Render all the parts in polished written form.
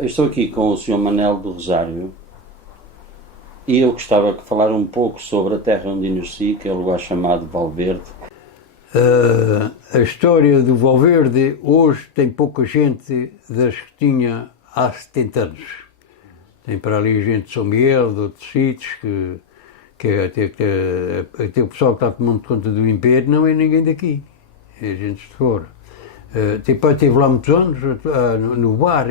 Eu estou aqui com o Sr. Manel do Rosário e eu gostava de falar um pouco sobre a terra onde nasci, que é o lugar chamado Valverde. A história do Valverde hoje tem pouca gente das que tinha há 70 anos. Tem para ali gente de São Miguel, de outros sítios, até o pessoal que está tomando conta do Império não é ninguém daqui, é gente de fora. Teve lá muitos anos, no bar,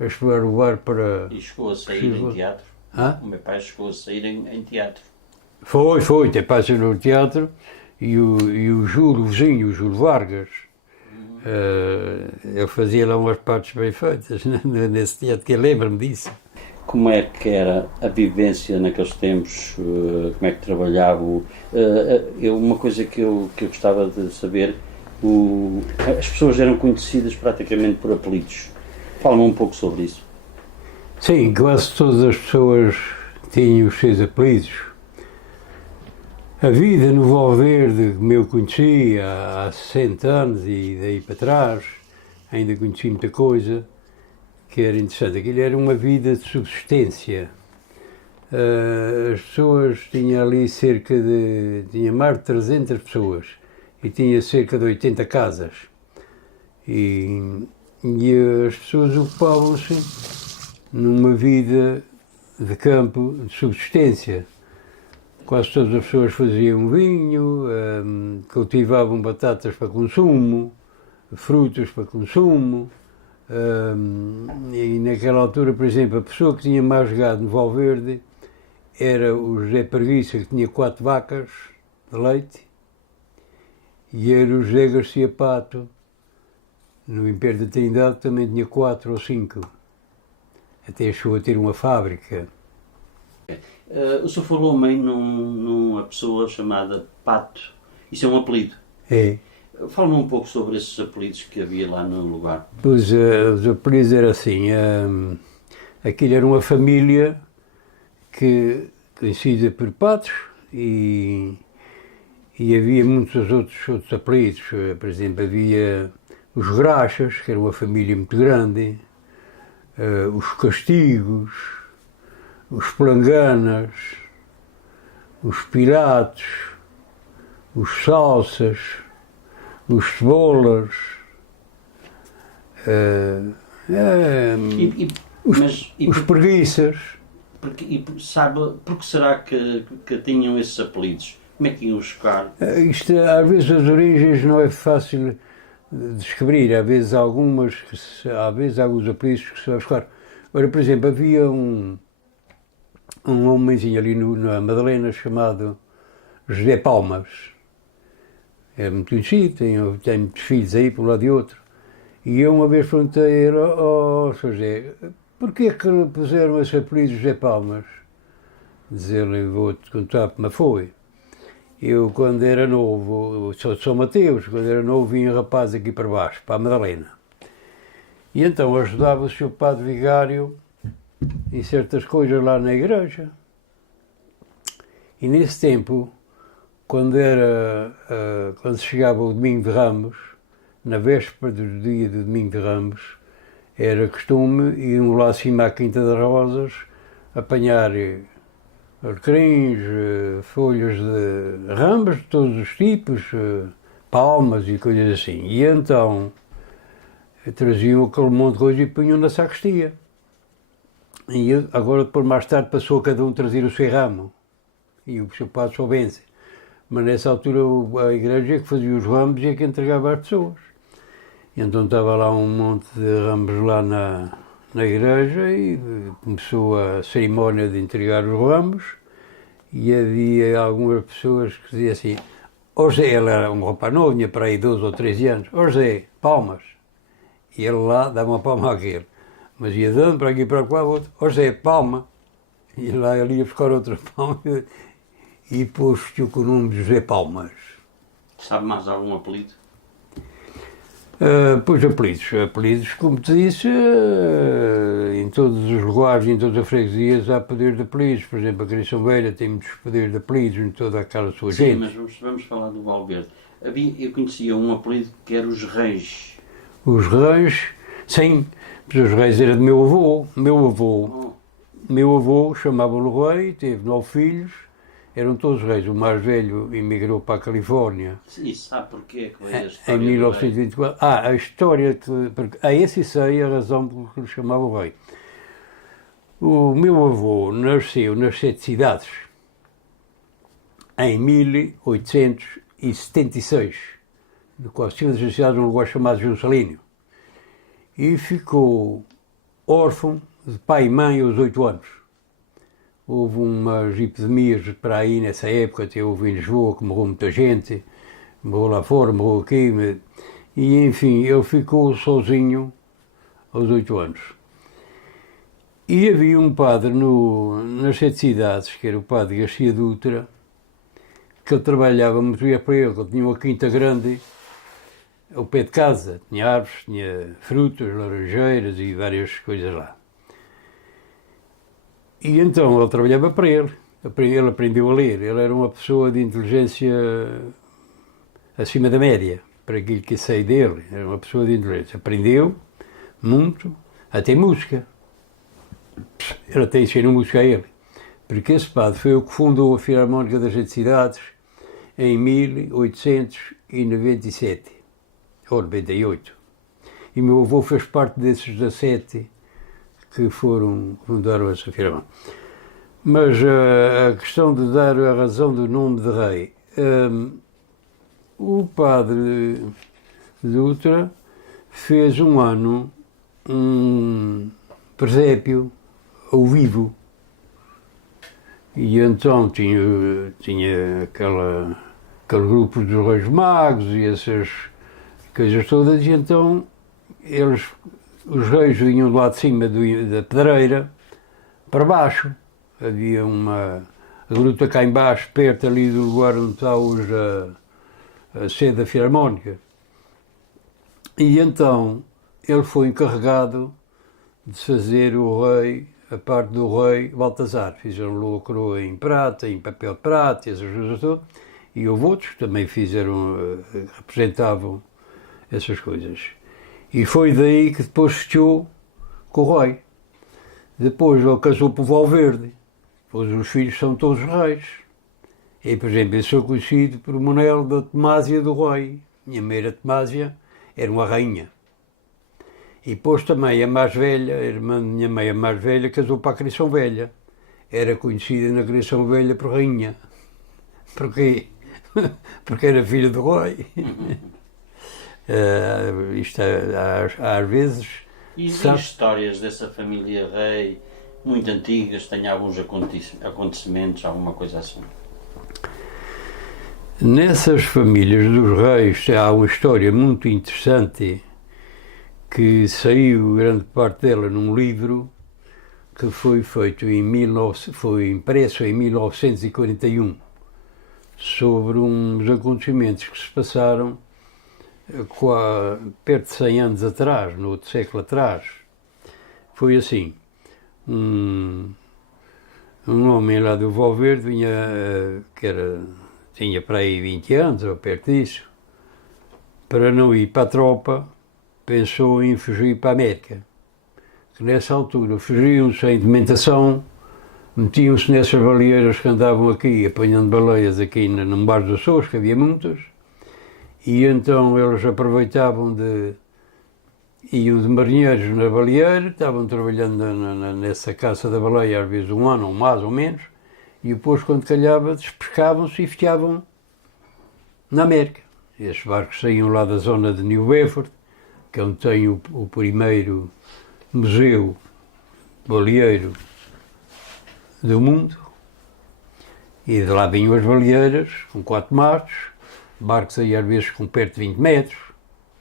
a estudar o bar para... E chegou a sair em teatro? Hã? O meu pai chegou a sair em teatro. Foi, até passou no teatro, e o Júlio, o vizinho, o Júlio Vargas, ele fazia lá umas partes bem feitas nesse teatro, que eu lembro-me disso. Como é que era a vivência naqueles tempos? Como é que trabalhava? Uma coisa que eu gostava de saber, as pessoas eram conhecidas praticamente por apelidos. Fala-me um pouco sobre isso. Sim, quase todas as pessoas tinham os seus apelidos. A vida no Valverde, como eu conheci há 60 anos e daí para trás, ainda conheci muita coisa que era interessante. Aquilo era uma vida de subsistência. As pessoas tinham ali tinha mais de 300 pessoas e tinha cerca de 80 casas. E as pessoas ocupavam-se numa vida de campo, de subsistência. Quase todas as pessoas faziam vinho, cultivavam batatas para consumo, frutas para consumo. E naquela altura, por exemplo, a pessoa que tinha mais gado no Valverde era o José Preguiça, que tinha 4 vacas de leite, e era o José Garcia Pato, no Império da Trindade, que também tinha 4 ou 5. Até chegou a ter uma fábrica. O senhor falou-me numa pessoa chamada Pato. Isso é um apelido? É. Fala-me um pouco sobre esses apelidos que havia lá no lugar. Pois, os apelidos eram assim, aquilo era uma família conhecida por Patos e havia muitos outros apelidos. Por exemplo, havia os Graxas, que era uma família muito grande, os Castigos, os Planganas, os Piratos, os Salsas, os Cebolas, os Preguiças. Porque será que tinham esses apelidos? Como é que iam buscar? Isto, às vezes as origens não é fácil de descobrir, às vezes alguns apelidos que se vai buscar. Ora, por exemplo, havia um homenzinho ali na Madalena chamado José Palmas. É muito conhecido, tem muitos filhos aí por um lado e outro. E eu uma vez perguntei a ele, Sr. José, porquê que puseram esse apelido José Palmas? Diz ele, vou-te contar como foi. Eu, quando era novo, sou de São Mateus, quando era novo, vinha rapaz aqui para baixo, para a Madalena. E então ajudava o Sr. Padre Vigário em certas coisas lá na igreja. E nesse tempo, quando chegava o Domingo de Ramos, na véspera do dia do Domingo de Ramos, era costume ir lá acima à Quinta das Rosas, apanhar alecrins, folhas de ramos de todos os tipos, palmas e coisas assim. E então traziam aquele monte de coisa e punham na sacristia. E agora, depois, mais tarde, passou a cada um trazer o seu ramo. E o seu padre só vence. Mas nessa altura a igreja é que fazia os ramos e é que entregava às pessoas. E então estava lá um monte de ramos lá na igreja e começou a cerimónia de entregar os ramos e havia algumas pessoas que diziam assim, José, ele era um rapaz novo, tinha para aí 12 ou 13 anos, José, palmas. E ele lá dava uma palma àquele. Mas ia dando para aqui e para lá, outro, José, palma. E lá ele ia buscar outra palma e pôs-te com o nome de José Palmas. Sabe mais algum apelido? Pois apelidos, como te disse, em todos os lugares, em todas as freguesias há poder de apelidos. Por exemplo, a Criação Velha tem muitos poderes de apelidos em toda aquela sua gente. Sim, mas vamos falar do Valverde. Eu conhecia um apelido que era os Reis. Os Reis, sim, Os reis era de meu avô. Meu avô chamava-o rei, teve 9 filhos, eram todos reis. O mais velho emigrou para a Califórnia E sabe porquê que veio a em história 1924. A história que. Esse sei a razão por que lhe chamava o rei. O meu avô nasceu nas 7 cidades em 1876, no qual se das cidades num lugar chamado Juscelino, e ficou órfão de pai e mãe aos 8 anos. Houve umas epidemias para aí nessa época, até houve em Lisboa, que morreu muita gente, morreu lá fora, morreu aqui, e enfim, ele ficou sozinho aos 8 anos. E havia um padre nas 7 cidades, que era o padre Garcia Dutra, que ele trabalhava muito bem para ele, tinha uma quinta grande ao pé de casa, tinha árvores, tinha frutas, laranjeiras e várias coisas lá. E então ele trabalhava para ele aprendeu a ler, ele era uma pessoa de inteligência acima da média, para aquilo que sei dele, era uma pessoa de inteligência, aprendeu muito, até música. Ele até ensinou música a ele, porque esse padre foi o que fundou a Filarmónica das 7 cidades em 1897, ou 98. E meu avô fez parte desses 17 que fundaram essa Filarmónica. Mas a questão de dar a razão do nome de rei, o padre Dutra fez um ano um presépio ao vivo. E então tinha aquele grupo dos Reis Magos e essas coisas todas, e então os reis vinham lá de cima da pedreira para baixo. Havia uma gruta cá embaixo, perto ali do lugar onde está hoje a sede da Filarmónica. E então ele foi encarregado de fazer a parte do rei Baltazar. Fizeram-lhe a coroa em prata, em papel de prata, essas coisas todas. E houve outros que também representavam essas coisas. E foi daí que depois fechou com o rei. Depois ele casou por Valverde. Depois os filhos são todos reis. E, por exemplo, eu sou conhecido por Monel da Temásia do rei. Minha mãe era Temásia, era uma rainha. E depois também a mais velha, a irmã da minha mãe, a mais velha, casou para a Criação Velha. Era conhecida na Criação Velha por rainha. Porquê? Porque era filha do rei. Isto às vezes... E histórias dessa família rei, muito antigas, tem alguns acontecimentos, alguma coisa assim? Nessas famílias dos reis há uma história muito interessante que saiu grande parte dela num livro que foi feito foi impresso em 1941 sobre uns acontecimentos que se passaram perto de 100 anos atrás, no outro século atrás. Foi assim, um homem lá do Valverde tinha para aí 20 anos, ou perto disso, para não ir para a tropa, pensou em fugir para a América. Que nessa altura fugiam sem documentação, metiam-se nessas baleeiras que andavam aqui, apanhando baleias aqui no Mar dos Açores, que havia muitas, e então eles aproveitavam iam de marinheiros na baleeira, estavam trabalhando nessa caça da baleia, às vezes um ano, ou mais ou menos, e depois, quando calhava, despescavam-se e ficavam na América. Esses barcos saíam lá da zona de New Bedford, que é onde tem o primeiro museu baleeiro do mundo, e de lá vinham as baleeiras, com 4 matos, barcos aí às vezes com perto de 20 metros,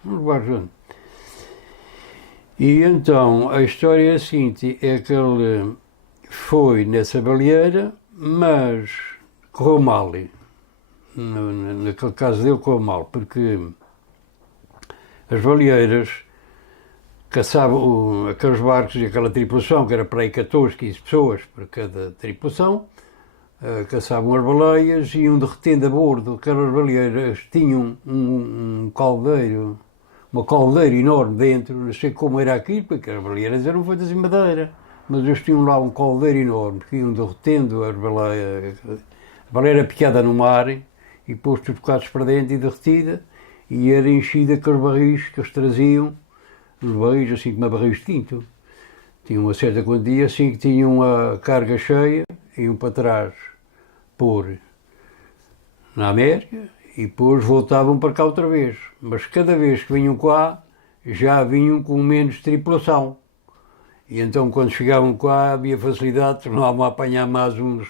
uns barcos. E então a história é a seguinte, é que ele foi nessa baleeira, mas correu mal. Naquele caso dele correu mal, porque as baleeiras caçavam aqueles barcos e aquela tripulação, que era para aí 14, 15 pessoas para cada tripulação, caçavam as baleias e iam derretendo a bordo. Aquelas baleeiras tinham um caldeiro, uma caldeira enorme dentro, não sei como era aquilo, porque as baleeiras eram feitas em madeira, mas eles tinham lá um caldeiro enorme, que iam derretendo a baleia era picada no mar e posto os bocados para dentro e derretida, e era enchida com os barris que eles traziam, os barris assim como barris de tinto. Tinham uma certa quantia, assim que tinham a carga cheia, iam para trás pôr na América e depois voltavam para cá outra vez. Mas cada vez que vinham cá, já vinham com menos tripulação. E então quando chegavam cá havia facilidade, tornavam a apanhar mais uns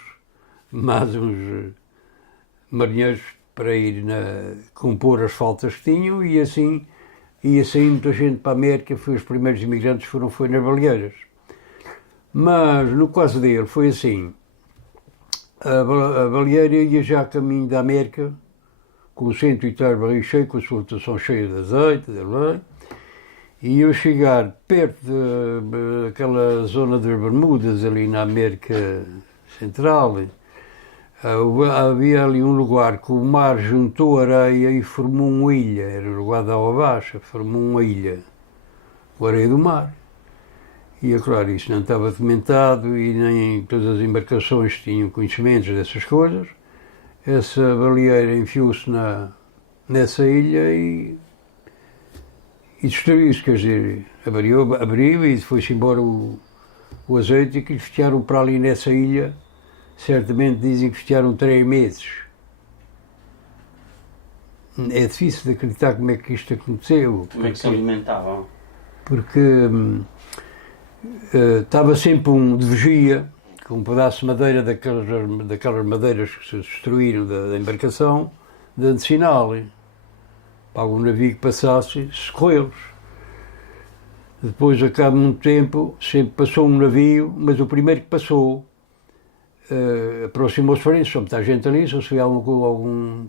marinheiros para ir compor as faltas que tinham e assim ia saindo muita gente para a América, os primeiros imigrantes foi nas baleeiras. Mas no caso dele foi assim, a baleeira ia já a caminho da América, com 100 e tal barris cheios, com a sua rotação cheia de azeite, de leite, e eu chegar perto daquela zona das Bermudas, ali na América Central, havia ali um lugar que o mar juntou areia e formou uma ilha, era o lugar da água baixa, formou uma ilha, com a areia do mar. E é claro, isso não estava documentado e nem todas as embarcações tinham conhecimentos dessas coisas. Essa baleeira enfiou-se nessa ilha e destruiu-se, quer dizer, abriu e foi-se embora o azeite e que fecharam para ali nessa ilha. Certamente dizem que ficaram 3 meses. É difícil de acreditar como é que isto aconteceu. Como é que se alimentavam? Porque estava sempre um de vigia, com um pedaço de madeira daquelas madeiras que se destruíram da embarcação, dando sinal para algum navio que passasse, socorrê-los. Depois, a cabo de muito tempo, sempre passou um navio, mas o primeiro que passou aproximou-se para isso, só muita gente ali, só se via algum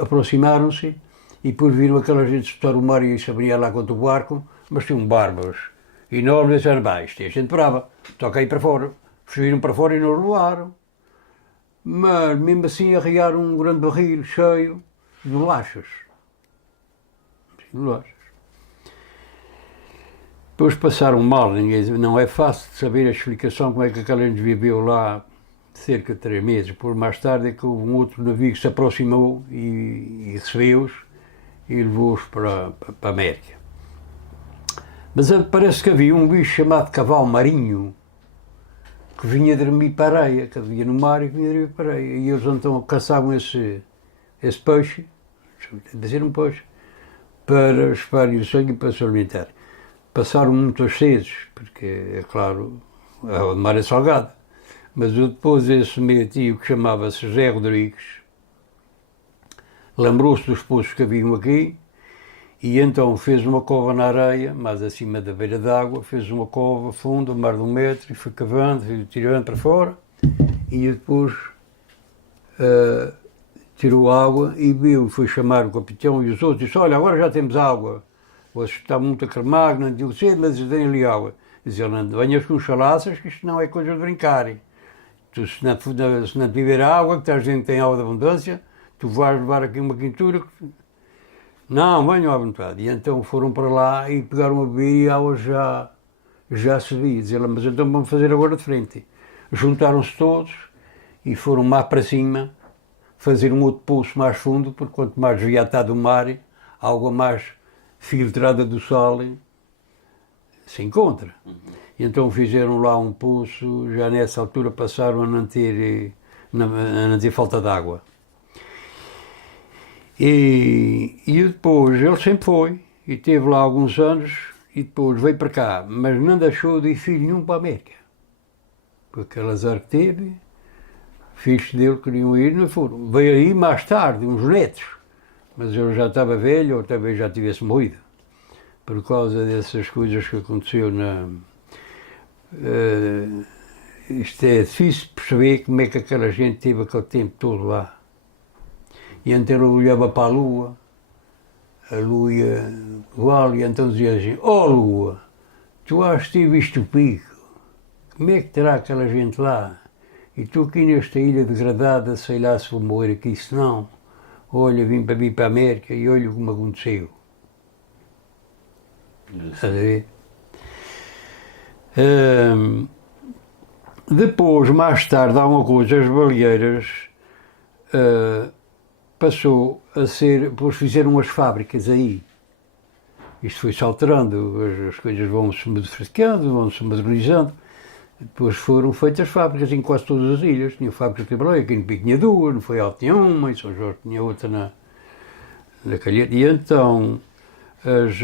aproximaram-se e depois viram aquela gente disputar o mar e se abria lá contra o barco, mas tinham bárbaros enormes, disseram, isto é gente brava, toca aí para fora. Fugiram para fora e não levaram. Mas mesmo assim arriaram um grande barril cheio de bolachas. Depois passaram mal, não é fácil de saber a explicação como é que aquela gente viveu lá cerca de 3 meses. Por mais tarde é que houve um outro navio que se aproximou e recebeu-os e levou-os para a América. Mas parece que havia um bicho chamado cavalo marinho que vinha dormir para a areia, que havia no mar e vinha dormir para a areia. E eles então caçavam esse peixe, dizer um peixe, para espalhar o sangue e para se alimentar. Passaram muitas sedes, porque, é claro, a água do mar é salgada. Mas depois esse meu tio, que chamava-se José Rodrigues, lembrou-se dos poços que haviam aqui e então fez uma cova na areia, mais acima da beira d'água, fez uma cova funda, mais de 1 metro, e foi cavando, foi tirando para fora e depois tirou água e viu, foi chamar o capitão e os outros, disse, olha, agora já temos água. Hoje está muito a cremar, não digo cedo, mas tem ali água. Diz ele, não venhas com chalaças, que isto não é coisa de brincar. Tu, se não tiver água, que estás dentro que tem água de abundância, tu vais levar aqui uma quintura. Não, venham à vontade. E então foram para lá e pegaram a beber e a água já subia. Diz ele, mas então vamos fazer agora de frente. Juntaram-se todos e foram mais para cima, fazer um outro poço mais fundo, porque quanto mais devia estar do mar, a água mais filtrada do sal se encontra. E então fizeram lá um poço, já nessa altura passaram a não ter falta de água. E depois ele sempre foi, e teve lá alguns anos, e depois veio para cá, mas não deixou de ir filho nenhum para a América. Porque aquele azar que teve, filhos dele queriam ir, não foram. Veio aí mais tarde, uns netos, mas ele já estava velho, ou talvez já tivesse morrido, por causa dessas coisas que aconteceu isto é difícil perceber como é que aquela gente teve aquele tempo todo lá. E então ele olhava para a lua ia voar, e então dizia assim, Lua, tu has visto o pico, como é que terá aquela gente lá? E tu aqui nesta ilha degradada, sei lá se vou morrer aqui, se não, olha, vim para a América e olha como aconteceu. Estás a ver? Depois, mais tarde, há uma coisa, as baleeiras passou a ser, depois fizeram as fábricas aí. Isto foi-se alterando, as coisas vão-se modificando, vão-se modernizando. Depois foram feitas fábricas em quase todas as ilhas. Tinha fábricas de baleia, aqui no Pico tinha duas, no Faial tinha uma, em São Jorge tinha outra na Calheta. E então as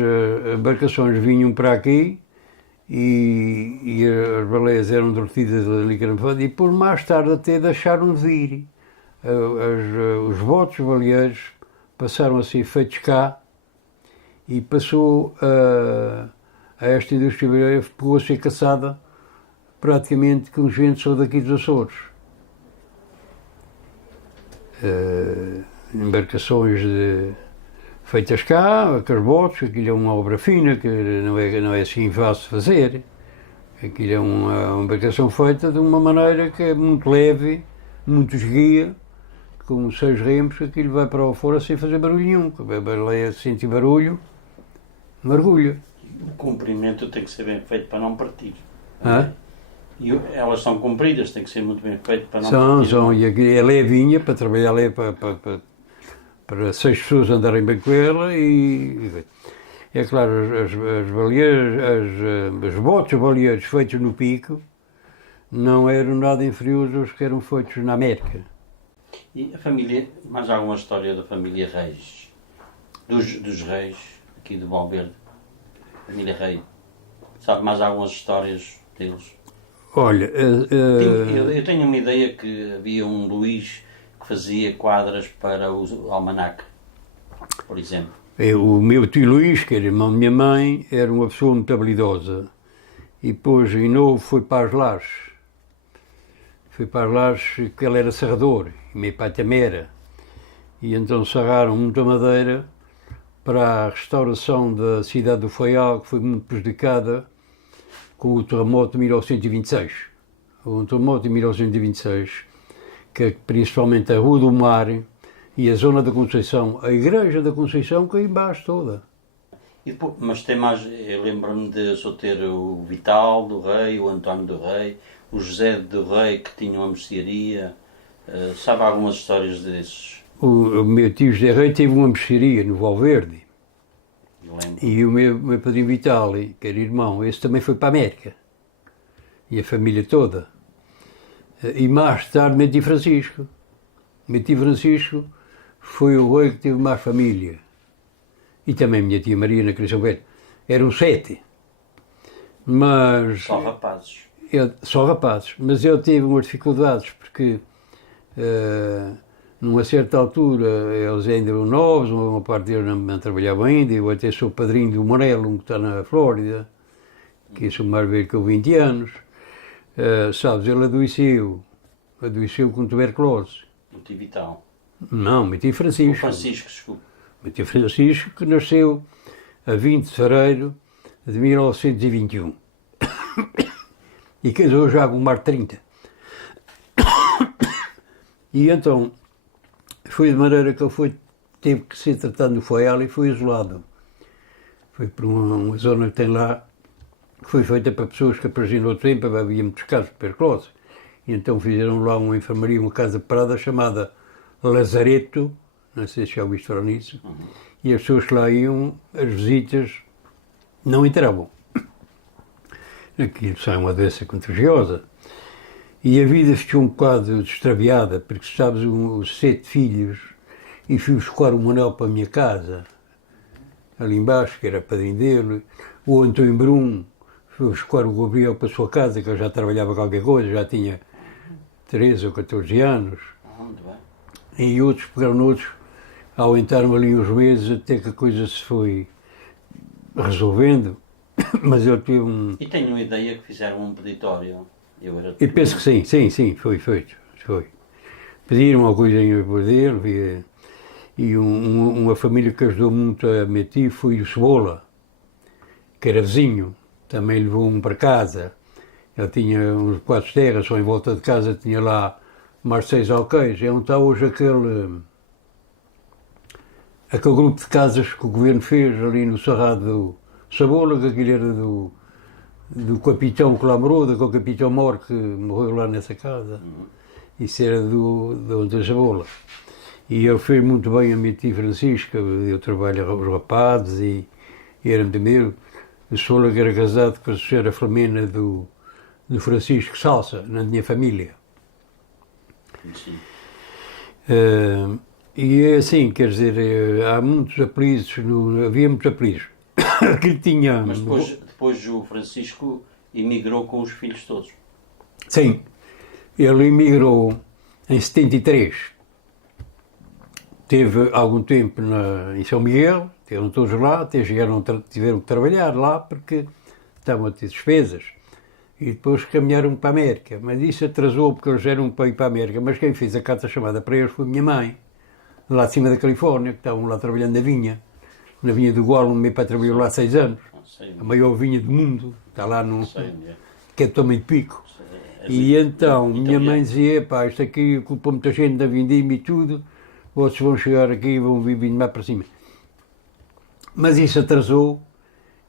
embarcações vinham para aqui e as baleias eram derretidas ali e depois mais tarde até deixaram de vir. Os botes baleeiros passaram a ser feitos cá e passou a esta indústria baleeira, pegou a ser caçada praticamente com gente só daqui dos Açores. Embarcações feitas cá, com os botes, aquilo é uma obra fina, que não é assim fácil de fazer. Aquilo é uma embarcação feita de uma maneira que é muito leve, muito esguia, com 6 remos, aquilo vai para o fora sem fazer barulho nenhum. A baleia sente barulho, mergulha. O comprimento tem que ser bem feito para não partir. Ah? E elas são compridas, tem que ser muito bem feito para não partir. São, e aquilo é levinha, para trabalhar leve, para 6 pessoas andarem bem com ela e é claro, as baleeiras, os botes baleeiros feitos no Pico não eram nada inferiores aos que eram feitos na América. E a família, mais alguma história da família Reis? Dos reis aqui de Valverde? Família Rei. Sabe mais algumas histórias deles? Olha, eu tenho uma ideia que havia um Luís que fazia quadras para o almanaque, por exemplo. O meu tio Luís, que era irmão da minha mãe, era uma pessoa muito habilidosa. E depois, em novo, foi para as Lares. Foi para as Lares, porque ele era serrador, e meu pai também era. E então serraram muita madeira para a restauração da cidade do Faial, que foi muito prejudicada com o terremoto de 1926. Houve um terremoto de 1926, que principalmente a Rua do Mar e a zona da Conceição, a Igreja da Conceição caiu embaixo toda. E depois, mas tem mais, eu lembro-me de só ter o Vital do Rei, o António do Rei, o José do Rei, que tinha uma mercearia. Sabe algumas histórias desses? O meu tio José Rei teve uma mercearia no Valverde. Lembro. E o meu padrinho Vitali, que era irmão, esse também foi para a América. E a família toda. E mais tarde, meu tio Francisco. Meu tio Francisco foi o rei que teve mais família. E também minha tia Maria na Criação Velha. Eram 7. Mas... Só rapazes. Só rapazes. Mas eu tive umas dificuldades, porque numa certa altura eles ainda eram novos, uma parte deles não trabalhavam ainda. Eu até sou padrinho do Morelo, que está na Flórida, que é mais velho que eu 20 anos. Sabes, ele adoeceu com tuberculose. O tio Vital. Não, meu tio Francisco. O Francisco, desculpe. Meu tio Francisco, que nasceu a 20 de fevereiro de 1921. E casou já com mais de 30. E então, foi de maneira que ele teve que ser tratado no Faial e foi isolado. Foi para uma zona que tem lá, que foi feita para pessoas que apareciam no outro tempo, havia muitos casos de tuberculose. E então fizeram lá uma enfermaria, uma casa de parada chamada Lazareto, não sei se já ouviste falar nisso, e as pessoas que lá iam, as visitas, não entravam. Aquilo sai uma doença contagiosa. E a vida ficou um bocado extraviada, porque sabes, os 7 filhos, e fui buscar o Manuel para a minha casa, ali embaixo, que era padrinho dele, o Antônio Brum, fui buscar o Gabriel para a sua casa, que eu já trabalhava qualquer coisa, já tinha 13 ou 14 anos. Muito bem. E outros pegaram outros, ao entrarmos ali uns meses, até que a coisa se foi resolvendo, mas eu tive um... E tenho uma ideia que fizeram um peditório. Eu penso que sim, foi feito. Foi. Pediram uma coisinha por dele, e uma família que ajudou muito a meter foi o Cebola, que era vizinho, também levou um para casa. Ele tinha uns 4 terras, só em volta de casa tinha lá mais 6 alqueires. É onde está hoje aquele grupo de casas que o governo fez ali no Cerrado Cebola, que aquilo era do capitão que lá morou, daquele capitão Mor que morreu lá nessa casa. Isso era do Cebola. E ele fez muito bem a minha tia Francisca, eu trabalho aos rapazes e era muito meu. O Cebola que era casado com a senhora Flamena do Francisco Salsa, na minha família. Sim. E é assim, quer dizer, há muitos apelidos, havia muitos apelidos. Aquilo tinha... Mas depois o Francisco emigrou com os filhos todos. Sim, ele emigrou em 73. Teve algum tempo em São Miguel, estiveram todos lá, tiveram que trabalhar lá porque estavam a ter despesas. E depois caminharam para a América. Mas isso atrasou porque eles eram para ir para a América. Mas quem fez a carta chamada para eles foi a minha mãe, lá de cima da Califórnia, que estavam lá trabalhando na vinha do Guarulhos. Meu pai trabalhou lá 6 anos. A maior vinha do mundo, está lá no... que é do tamanho de Pico. E então, minha mãe dizia, pá, isto aqui ocupa muita gente da vindima e tudo, vocês vão chegar aqui e vão vir vindo mais para cima. Mas isso atrasou,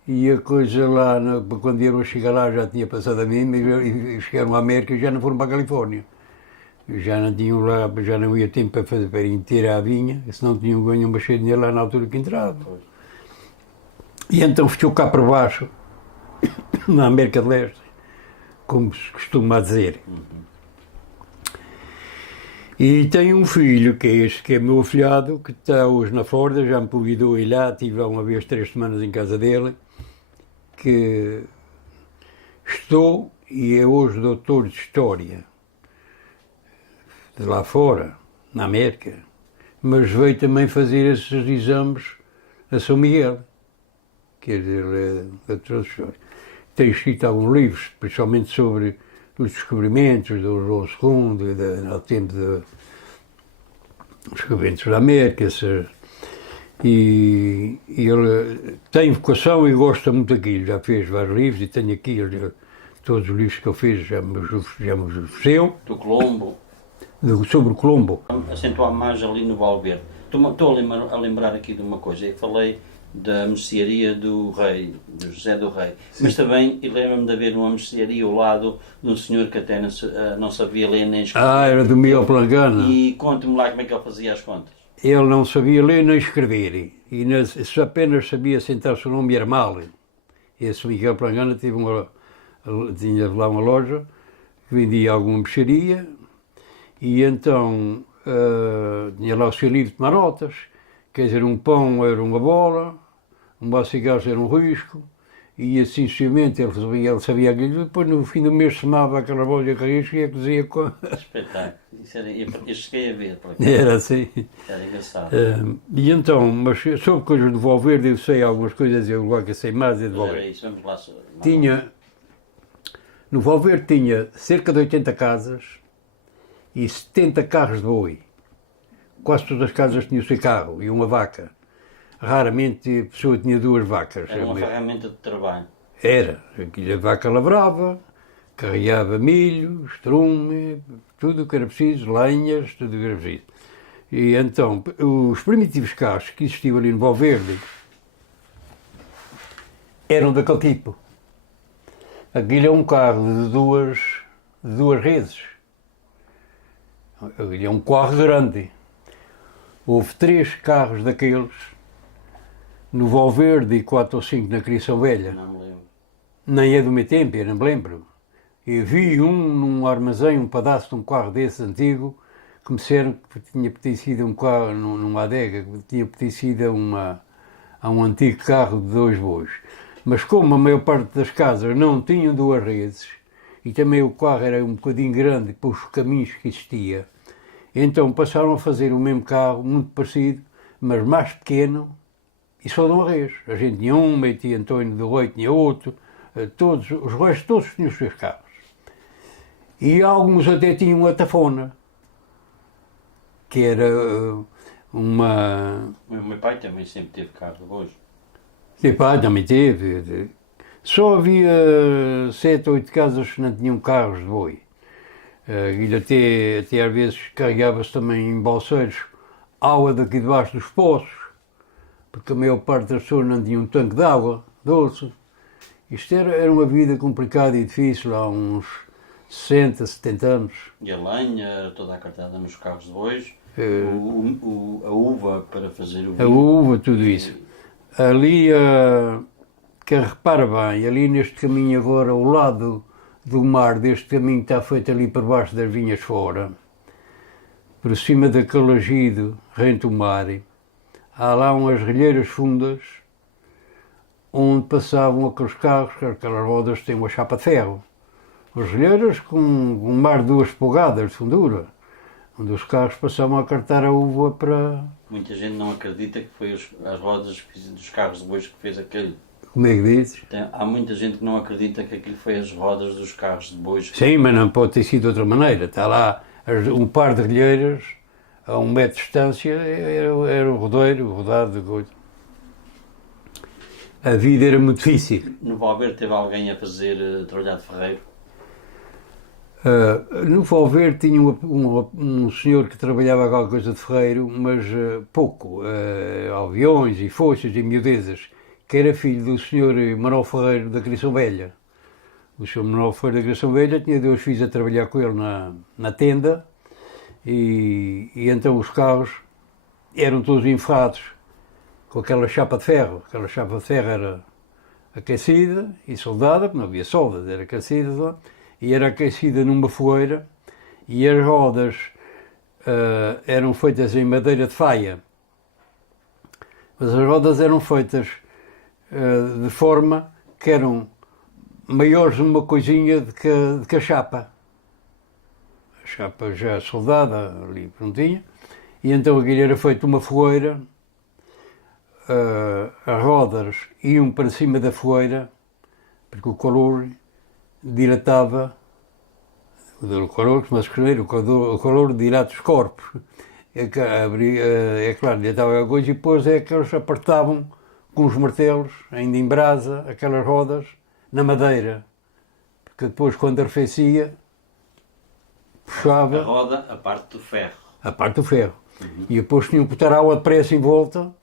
e a coisa lá, quando vieram a chegar lá, já tinha passado a mim, e chegaram à América e já não foram para a Califórnia. Já não tinham lá, já não ia tempo para ir ter a vinha, senão tinham ganho uma cheia de dinheiro lá na altura que entrava. E então ficou cá por baixo, na América do Leste, como se costuma dizer. E tenho um filho, que é este, que é meu afilhado, que está hoje na Flórida, já me convidou a ir lá, estive lá uma vez 3 semanas em casa dele, que estou e é hoje doutor de História, de lá fora, na América, mas veio também fazer esses exames a São Miguel, quer dizer, é doutor de História. Tem escrito alguns livros, principalmente sobre os descobrimentos do João II, no tempo dos descobrimentos da América. E ele tem vocação e gosta muito daquilo. Já fez vários livros e tenho aqui todos os livros que ele fez, já me ofereceu. Do Colombo. Sobre o Colombo. Acentuar mais ali no Valverde. Estou a lembrar aqui de uma coisa. Eu falei da mercearia do rei, do José do Rei. Sim. Mas também, e lembro-me de haver uma mercearia ao lado de um senhor que até não sabia ler nem escrever. Era do Miguel Plangana. E conte-me lá como é que ele fazia as contas. Ele não sabia ler nem escrever, e apenas sabia sentar o seu nome e era mal. Esse Miguel Plangana tinha lá uma loja que vendia alguma mercearia, e então tinha lá o seu livro de marotas, quer dizer, um pão era uma bola, um maço de cigarros era um risco, e assim sucessivamente ele sabia aquilo, depois no fim do mês somava aquela bolha de risco e a cozia com... Espetáculo, eu cheguei a ver. Era assim. Era engraçado. E então, mas sobre coisas do Valverde eu sei algumas coisas, eu agora que sei mais é do Valverde. Era isso, vamos lá. No Valverde tinha cerca de 80 casas e 70 carros de boi. Quase todas as casas tinham o seu carro e uma vaca. Raramente a pessoa tinha 2 vacas. Era uma ferramenta de trabalho. Era. A vaca lavrava, carregava milho, estrume, tudo o que era preciso, lenhas, tudo o que era preciso. E então, os primitivos carros que existiam ali no Valverde eram daquele tipo. Aquilo é um carro de duas redes. Aquilo é um carro grande. Houve 3 carros daqueles no Valverde e 4 ou 5 na Criação Velha. Não me lembro. Nem é do meu tempo, eu não me lembro. Eu vi num armazém, um pedaço de um carro desse antigo, que me disseram que tinha pertencido a um carro, numa adega, que tinha pertencido a um antigo carro de 2 bois. Mas como a maior parte das casas não tinham 2 redes, e também o carro era um bocadinho grande para os caminhos que existia, então passaram a fazer o mesmo carro, muito parecido, mas mais pequeno, e só de uma vez. A gente tinha um, e tinha António do Rei tinha outro, os restos todos tinham os seus carros. E alguns até tinham a tafona, que era uma... O meu pai também sempre teve carro de bois. Meu pai também teve. Só havia 7 ou 8 casas que não tinham carros de boi. E até às vezes carregava-se também em balseiros água daqui debaixo dos poços, porque a maior parte das pessoas não tinha um tanque de água, doce. Isto era uma vida complicada e difícil há uns 60, 70 anos. E a lenha, toda a cartada nos carros de bois, Eh, a uva para fazer o A vinho. uva, tudo isso. Ali, que repara bem, ali neste caminho agora, ao lado do mar, deste caminho que está feito ali por baixo das vinhas fora, por cima daquele agido, rente o mar, há lá umas relheiras fundas, onde passavam aqueles carros, que aquelas rodas têm uma chapa de ferro. As relheiras com um mar de 2 polegadas de fundura, onde os carros passavam a cartar a uva para... Muita gente não acredita que foi as rodas dos carros de bois que fez aquilo. Como é que dizes? Há muita gente que não acredita que aquilo foi as rodas dos carros de bois. Sim, mas não pode ter sido de outra maneira. Está lá um par de relheiras a 1 metro de distância, era o rodeiro, o rodado de coisa. A vida era muito difícil. No Valverde teve alguém a fazer trabalhar de ferreiro. No Valverde tinha um senhor que trabalhava qualquer coisa de ferreiro, mas pouco. Alveões e foices e miudezas, que era filho do senhor Manuel Ferreiro da Criação Velha. O senhor Manuel Ferreiro da Criação Velha tinha 2 filhos a trabalhar com ele na tenda e então os carros eram todos enferrados com aquela chapa de ferro. Aquela chapa de ferro era aquecida e soldada, porque não havia soldas, era aquecida e era aquecida numa fogueira e as rodas eram feitas em madeira de faia. Mas as rodas eram feitas de forma que eram maiores uma coisinha do que a chapa. A chapa já soldada, ali prontinha, e então aquilo era feito uma fogueira, as rodas iam para cima da fogueira, porque o calor dilatava, o calor, como se escrever, o calor dilata os corpos. É claro, dilatava a coisa e depois é que eles apertavam com os martelos, ainda em brasa, aquelas rodas, na madeira. Porque depois, quando arrefecia, puxava... A roda, a parte do ferro. A parte do ferro. E depois tinham que botar água depressa em volta,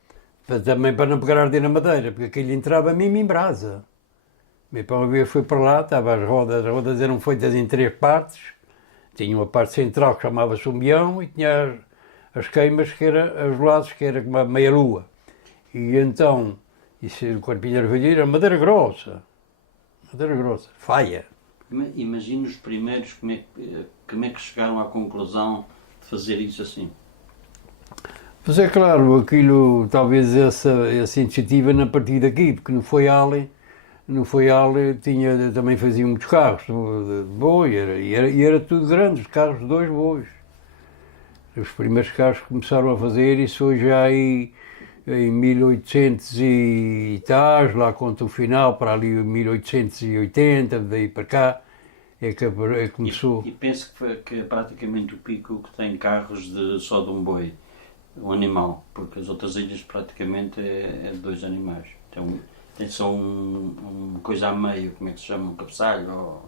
também para não pegar a arder na madeira, porque aquilo entrava mesmo em brasa. Meu pai uma vez foi para lá, estava as rodas eram feitas em 3 partes, tinha uma parte central que chamava-se o meão e tinha as queimas que era os lados, que era como a meia-lua. E então, isso o corpinho era velheiro, madeira grossa, faia. Imagina os primeiros como é que chegaram à conclusão de fazer isso assim. Mas é claro, aquilo, talvez essa iniciativa não partiu daqui, porque no Foial também faziam muitos carros de boi, e era tudo grande, os carros de 2 bois. Os primeiros carros que começaram a fazer isso foi já aí em 1800 e tal, lá conta o final, para ali 1880, daí para cá, é que começou. E penso que é praticamente o Pico que tem carros só de um boi, um animal, porque as outras ilhas praticamente é de 2 animais. Tem só uma coisa a meio, como é que se chama, um cabeçalho?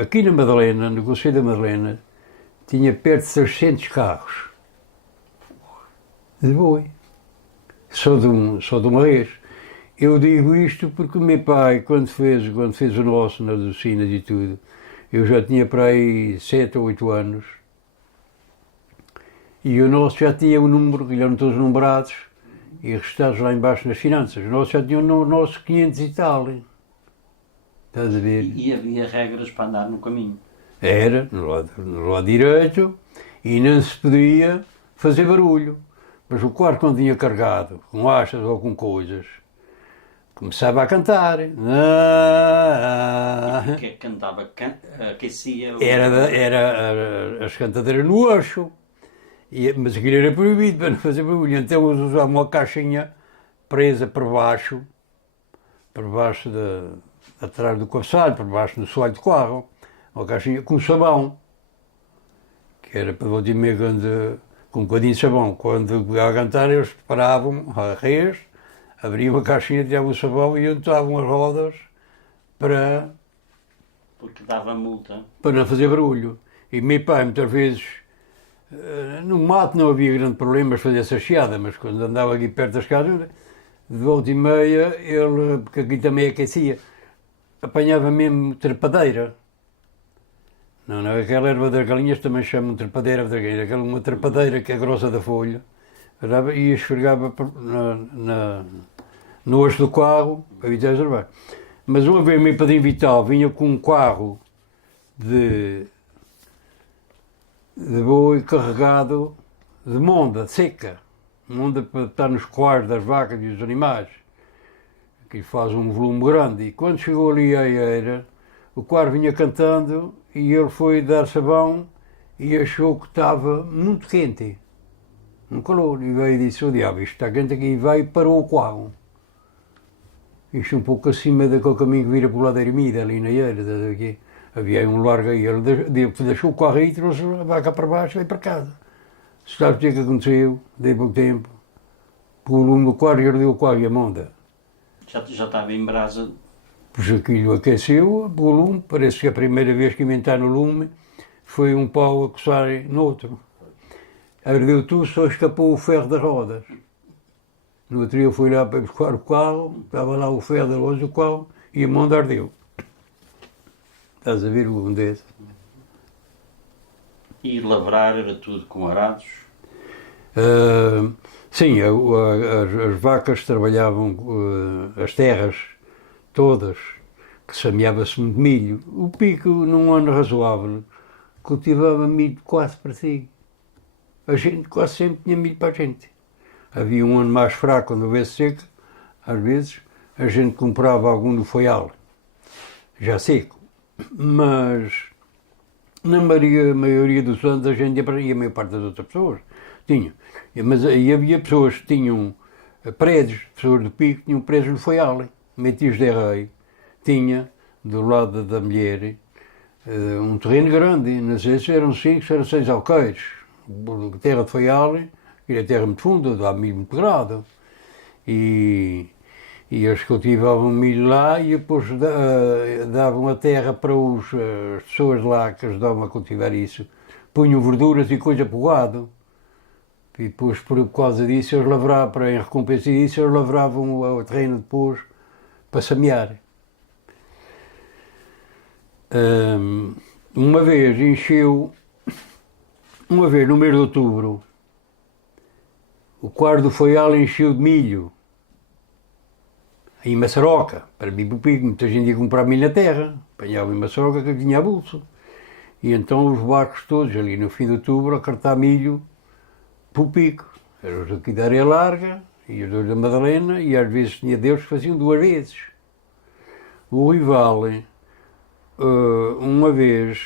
Aqui na Madalena, no Conselho da Madalena, tinha perto de 600 carros de boi, só de uma vez. Eu digo isto porque o meu pai, quando fez o nosso nas oficinas e tudo, eu já tinha para aí 7 ou 8 anos, e o nosso já tinha um número, que eram todos numerados, e registados lá embaixo nas finanças. O nosso já tinha o nosso 500 e tal. Estás a ver? E havia regras para andar no caminho. Era, no lado direito, e não se podia fazer barulho. Mas o quarto, quando vinha carregado, com achas ou com coisas, começava a cantar. O que é que cantava? Aquecia? Era as cantadeiras no eixo. Mas aquilo era proibido para não fazer barulho. Então eles usavam uma caixinha presa por baixo atrás do cabeçalho, por baixo do soalho de carro, uma caixinha com sabão, que era para voltar meio com um bocadinho de sabão. Quando ia a cantar, eles preparavam a res, abriam a caixinha, tiravam o sabão e untavam as rodas porque dava multa. para não fazer barulho. E meu pai, muitas vezes, No mato não havia grande problema de fazer sacheada, mas quando andava aqui perto das casas, de volta e meia, ele, porque aqui também aquecia, apanhava mesmo trepadeira. Não, não, aquela erva das galinhas também chamam trepadeira, aquela uma trepadeira que é grossa da folha, e esfregava no osso do carro para evitar reservar. Mas uma vez meu padrinho Vital vinha com um carro de boi carregado de monda seca, monda para estar nos coares das vacas e dos animais, que faz um volume grande. E quando chegou ali à eira, o coar vinha cantando e ele foi dar sabão e achou que estava muito quente, um calor, e veio e disse: "O diabo, isto está quente aqui", e veio e parou o coar. Isto um pouco acima daquele caminho que vira para o lado da Ermida, ali na eira, aqui. Havia um largo aí, ele deixou o carro aí e trouxe a vaca para baixo e veio para casa. Sabe o que é que aconteceu? Dei pouco tempo. O lume do quarto ardeu o quarto e a monda. Já estava em brasa. Pois aquilo aqueceu, o lume, parece que a primeira vez que inventaram o lume foi um pau a coçar no outro. Ardeu tudo, só escapou o ferro das rodas. No outro dia eu fui lá para buscar o carro, estava lá o ferro da luz do carro e a monda ardeu. Estás a ver o lume desse? E lavrar era tudo com arados? Sim, as vacas trabalhavam as terras todas, que semeava-se muito milho. O Pico, num ano razoável, cultivava milho quase para si. A gente quase sempre tinha milho para a gente. Havia um ano mais fraco, quando houvesse seca, às vezes a gente comprava algum do foial, já seco. Mas na maioria dos anos a gente e a maior parte das outras pessoas tinham. Mas aí havia pessoas que tinham prédios, pessoas do Pico tinham prédios no foial. Metias de rei tinha, do lado da mulher, um terreno grande, não sei se eram 5, eram 6 alqueires. Terra de foial, que era terra muito funda, dava milho muito grado. E eles cultivavam milho lá e depois davam a terra para as pessoas lá que ajudavam a cultivar isso. Punham verduras e coisa para o gado. E depois, por causa disso, eles lavravam, em recompensa disso, eles lavravam o terreno depois para semear. Uma vez no mês de outubro, o quarto do foial encheu de milho. Em Maçaroca, para vir para o Pico, muita gente ia comprar milho na terra, apanhava em Maçaroca que tinha a bolsa. E então os barcos todos, ali no fim de outubro, a cartar milho para o Pico. Eram os aqui da Areia Larga e os dois da Madalena, e às vezes tinha Deus que faziam 2 vezes. O rival, uma vez,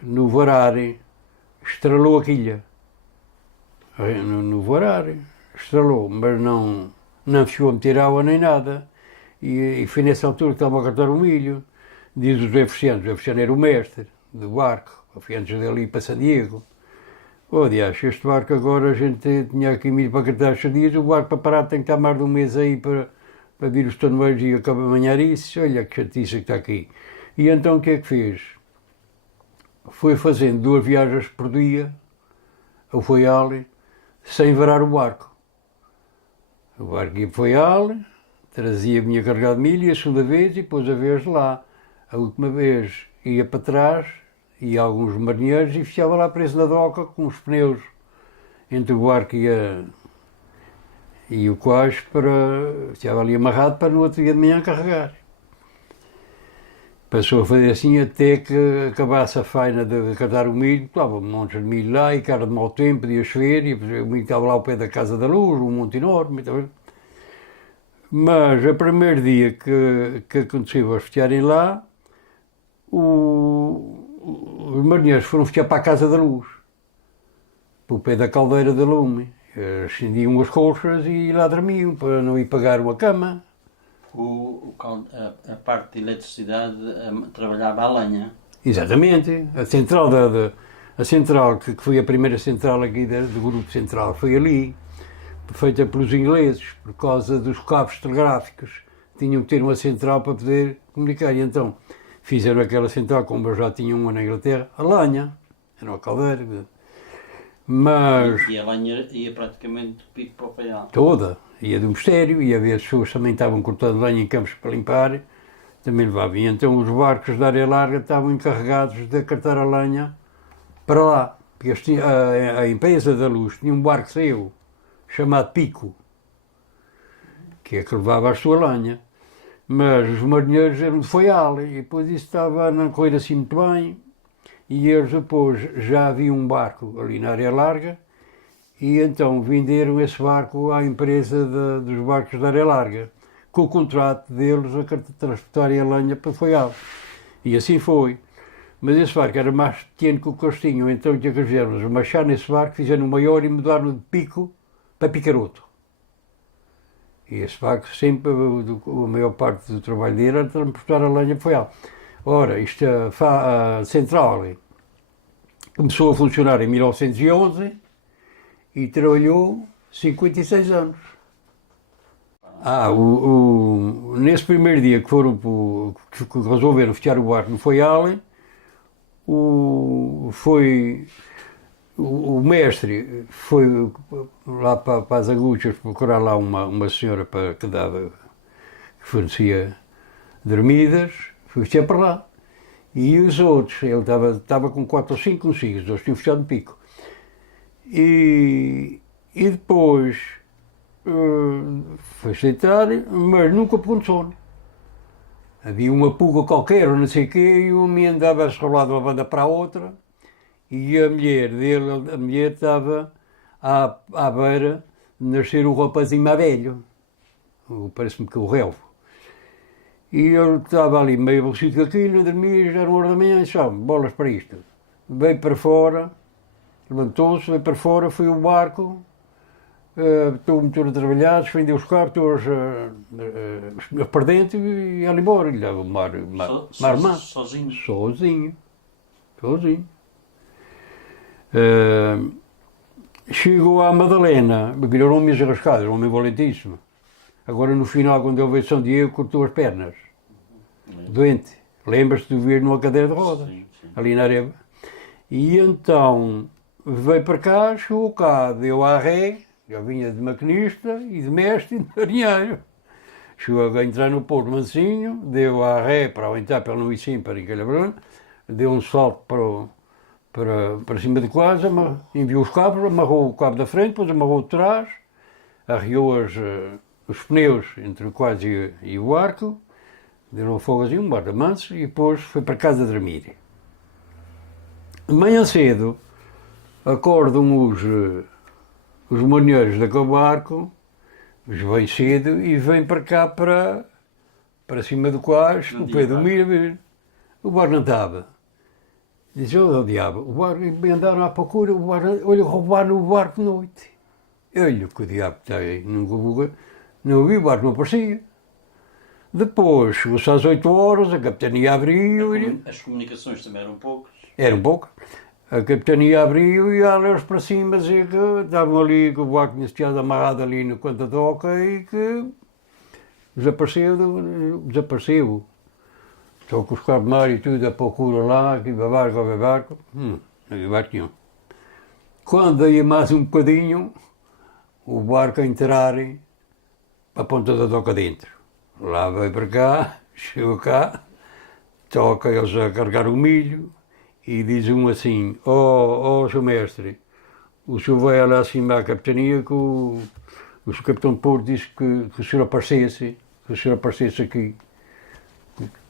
no Varare, estrelou a quilha. No Varare, estrelou, mas não chegou a meter água nem nada. E foi nessa altura que estava a cartar o milho. Diz o José Feliciano era o mestre do barco, foi antes dele ir para San Diego. Aliás, este barco agora, a gente tinha aqui milho para cartar 6 dias, o barco para parar tem que estar mais de um mês aí para vir os toneiros e acabar de manhar isso. Olha que chatice que está aqui. E então o que é que fez? Foi fazendo 2 viagens por dia ao foial, sem varar o barco. O barco ia para o foial, trazia, vinha carregado de milho, a segunda vez, e depois a vez de lá. A última vez ia para trás, e alguns marinheiros, e ficava lá preso na doca com os pneus entre o barco e o coacho, ficava ali amarrado para no outro dia de manhã carregar. Passou a fazer assim até que acabasse a faina de cartar o milho, estava um monte de milho lá, e cara de mau tempo, podia chover, e o milho estava lá ao pé da Casa da Luz, um monte enorme. Mas, o primeiro dia que aconteceu eles festearem lá, os marinheiros foram festear para a Casa da Luz, para o pé da caldeira de lume. Acendiam as colchas e lá dormiam, para não ir pagar uma cama. A parte de eletricidade trabalhava a lenha. Exatamente. A central que foi a primeira central aqui do Grupo Central, foi ali, feita pelos ingleses, por causa dos cabos telegráficos. Tinham que ter uma central para poder comunicar. E então fizeram aquela central, como já tinham uma na Inglaterra, a lenha. Era uma caldeira. Mas E a lenha ia praticamente do Pico para o Faial. toda, ia do Mistério, e havia pessoas que também estavam cortando lenha em campos para limpar, também levavam. E então os barcos da área larga estavam encarregados de acartar a lenha para lá. Porque a empresa da Luz tinha um barco seu, chamado Pico, que é que levava a sua lenha. Mas os marinheiros eram de Faial, e depois isso estava a não correr assim muito bem, e eles depois já havia um barco ali na área larga, e então venderam esse barco à empresa dos barcos da área larga, com o contrato deles a transportarem a lenha para Faial. E assim foi. Mas esse barco era mais pequeno que o que eles tinham, então o que é que eles fizeram? Eles marcharam nesse barco, fizeram o maior e mudaram de Pico para Picaroto. E esse barco sempre, a maior parte do trabalho dele era transportar a lenha para Faial. Ora, a central começou a funcionar em 1911 e trabalhou 56 anos. Nesse primeiro dia que que resolveram fechar o barco no Faial, o mestre foi lá para as Aguchas procurar lá uma senhora que fornecia dormidas, foi fechar para lá. E os outros, ele estava com 4 ou 5 consigos, eles tinham fechado no Pico. E depois foi-se deitar, mas nunca pegou no sono. Havia uma pulga qualquer, ou não sei o quê, e o homem andava a esrolar de uma banda para a outra, e a mulher estava à beira de nascer o rapazinho mais velho, parece-me que o relvo. E ele estava ali meio aborrecido com aquilo, não dormia, já era 1 hora da manhã, e disse, bolas para isto. Veio para fora, levantou-se, veio para fora, foi o barco, estou o motor a trabalhar, desprendeu os cabos, estou para dentro e ia embora. E leva o mar Sozinho? Sozinho. Chegou à Madalena, porque ele era um homem arrascado, era um homem valentíssimo. Agora no final, quando ele veio de São Diego, cortou as pernas. Doente. Lembras-te de ver numa cadeira de rodas, sim. ali na areia. E então veio para cá, chegou cá, deu à ré, já vinha de maquinista e de mestre e de marinheiro. Chegou a entrar no Porto mansinho, deu à ré para aumentar para não ir sim para Encalhabrão, deu um salto para cima de quase, enviou os cabos, amarrou o cabo da frente, depois amarrou o de trás, arriou os pneus entre o quase e o arco, deu um fogozinho, um guarda-manso, e depois foi para casa dormir. De manhã cedo, acordam os marinheiros daquele barco, vêm cedo e vêm para cá para cima do quase, o pé do Mira, o barco não estava. Diz, o diabo, o barco, andaram à procura, olha, roubaram o barco de noite. Olha que o diabo está aí, não vi, o barco não aparecia. Depois, chegou-se às 8 horas, a capitania abriu. As comunicações também eram poucas? Eram poucas. A capitania abriu e eles para cima diziam que estavam ali, que o barco tinha estado amarrado ali no canto da doca e que desapareceu. Só com os cabos de mar e tudo, a procura lá, aqui vai barco, não havia barco nenhum. Quando ia mais um bocadinho, o barco a entrar para a ponta da doca dentro. Lá veio para cá, chegou cá, toca eles a carregar o milho e diz um assim, seu mestre, o senhor vai lá acima à capitania que o senhor capitão de Porto disse que o senhor aparecesse, aqui.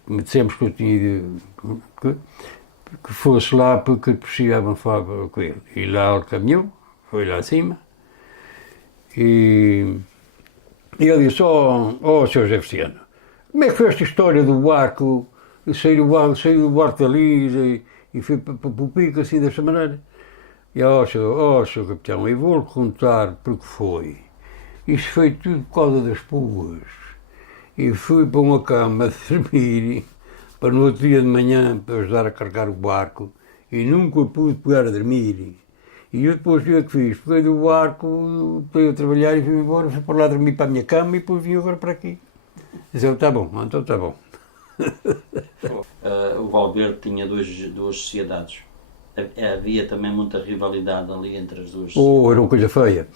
Me dissemos que eu tinha que fosse lá porque precisavam falar com ele. E lá ele caminhou, foi lá acima e ele disse, Sr. José Feliciano, como é que foi esta história do barco, saiu do barco dali e foi para o Pico assim desta maneira? E Sr. Capitão, eu vou-lhe contar porque foi. Isto foi tudo por causa das pulgas. E fui para uma cama de dormir, para no outro dia de manhã para ajudar a carregar o barco, e nunca pude pegar a dormir. E eu depois o que fiz? Peguei do barco, para eu trabalhar e fui embora, fui para lá dormir para a minha cama e depois vim agora para aqui. Disse, então está bom. O Valverde tinha duas sociedades. havia também muita rivalidade ali entre as duas. Ou era uma coisa feia.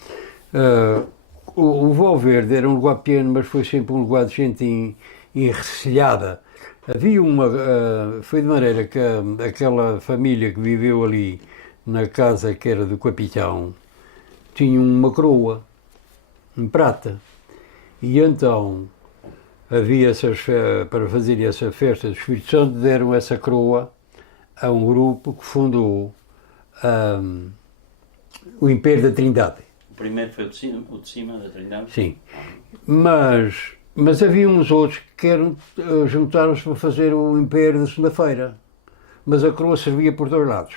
O Valverde era um lugar pequeno, mas foi sempre um lugar de gente enrecilhada. Havia foi de maneira que aquela família que viveu ali na casa que era do capitão tinha uma coroa em prata. E então havia para fazer essa festa do Espírito Santo, deram essa coroa a um grupo que fundou o Império da Trindade. O primeiro foi o de cima da Trindade? Sim. Mas havia uns outros que juntaram-se para fazer o Império da Segunda-feira. Mas a coroa servia por dois lados.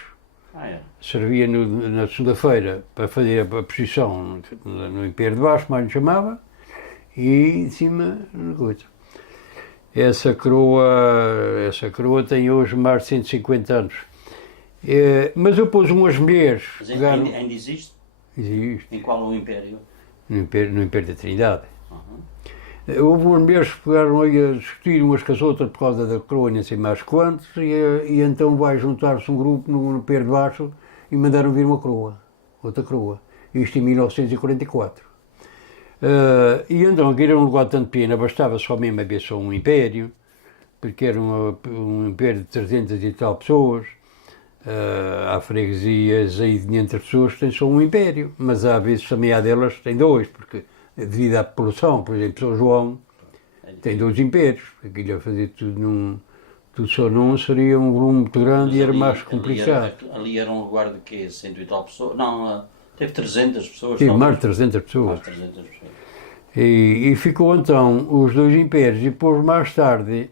Servia na segunda-feira para fazer a posição no Império de Baixo, mais lhe chamava, e de cima na coisa. Essa coroa tem hoje mais de 150 anos. Mas eu pus umas mulheres. Mas ainda existe? Existe. Em qual o Império? No Império da Trindade. Houve umas mulheres que pegaram aí a discutir umas com as outras por causa da coroa, nem sei mais quantos, e então vai juntar-se um grupo no Império de Baixo e mandaram vir uma coroa, outra coroa. Isto em 1944. E então aquilo era um lugar tanto pequeno, bastava só mesmo haver só um império, porque era um império de 300 e tal pessoas. Há freguesias aí de 500 pessoas que têm só um império, mas às vezes também há delas que têm dois, porque devido à população, por exemplo, São João tem dois impérios, aquilo a fazer tudo só num seria um volume muito grande e era mais complicado. Ali era um lugar de quê? 100 e tal pessoas? Não, teve 300 pessoas. Sim, mais de 300 pessoas. Mais de 300 pessoas. E ficou então os dois impérios, e depois mais tarde,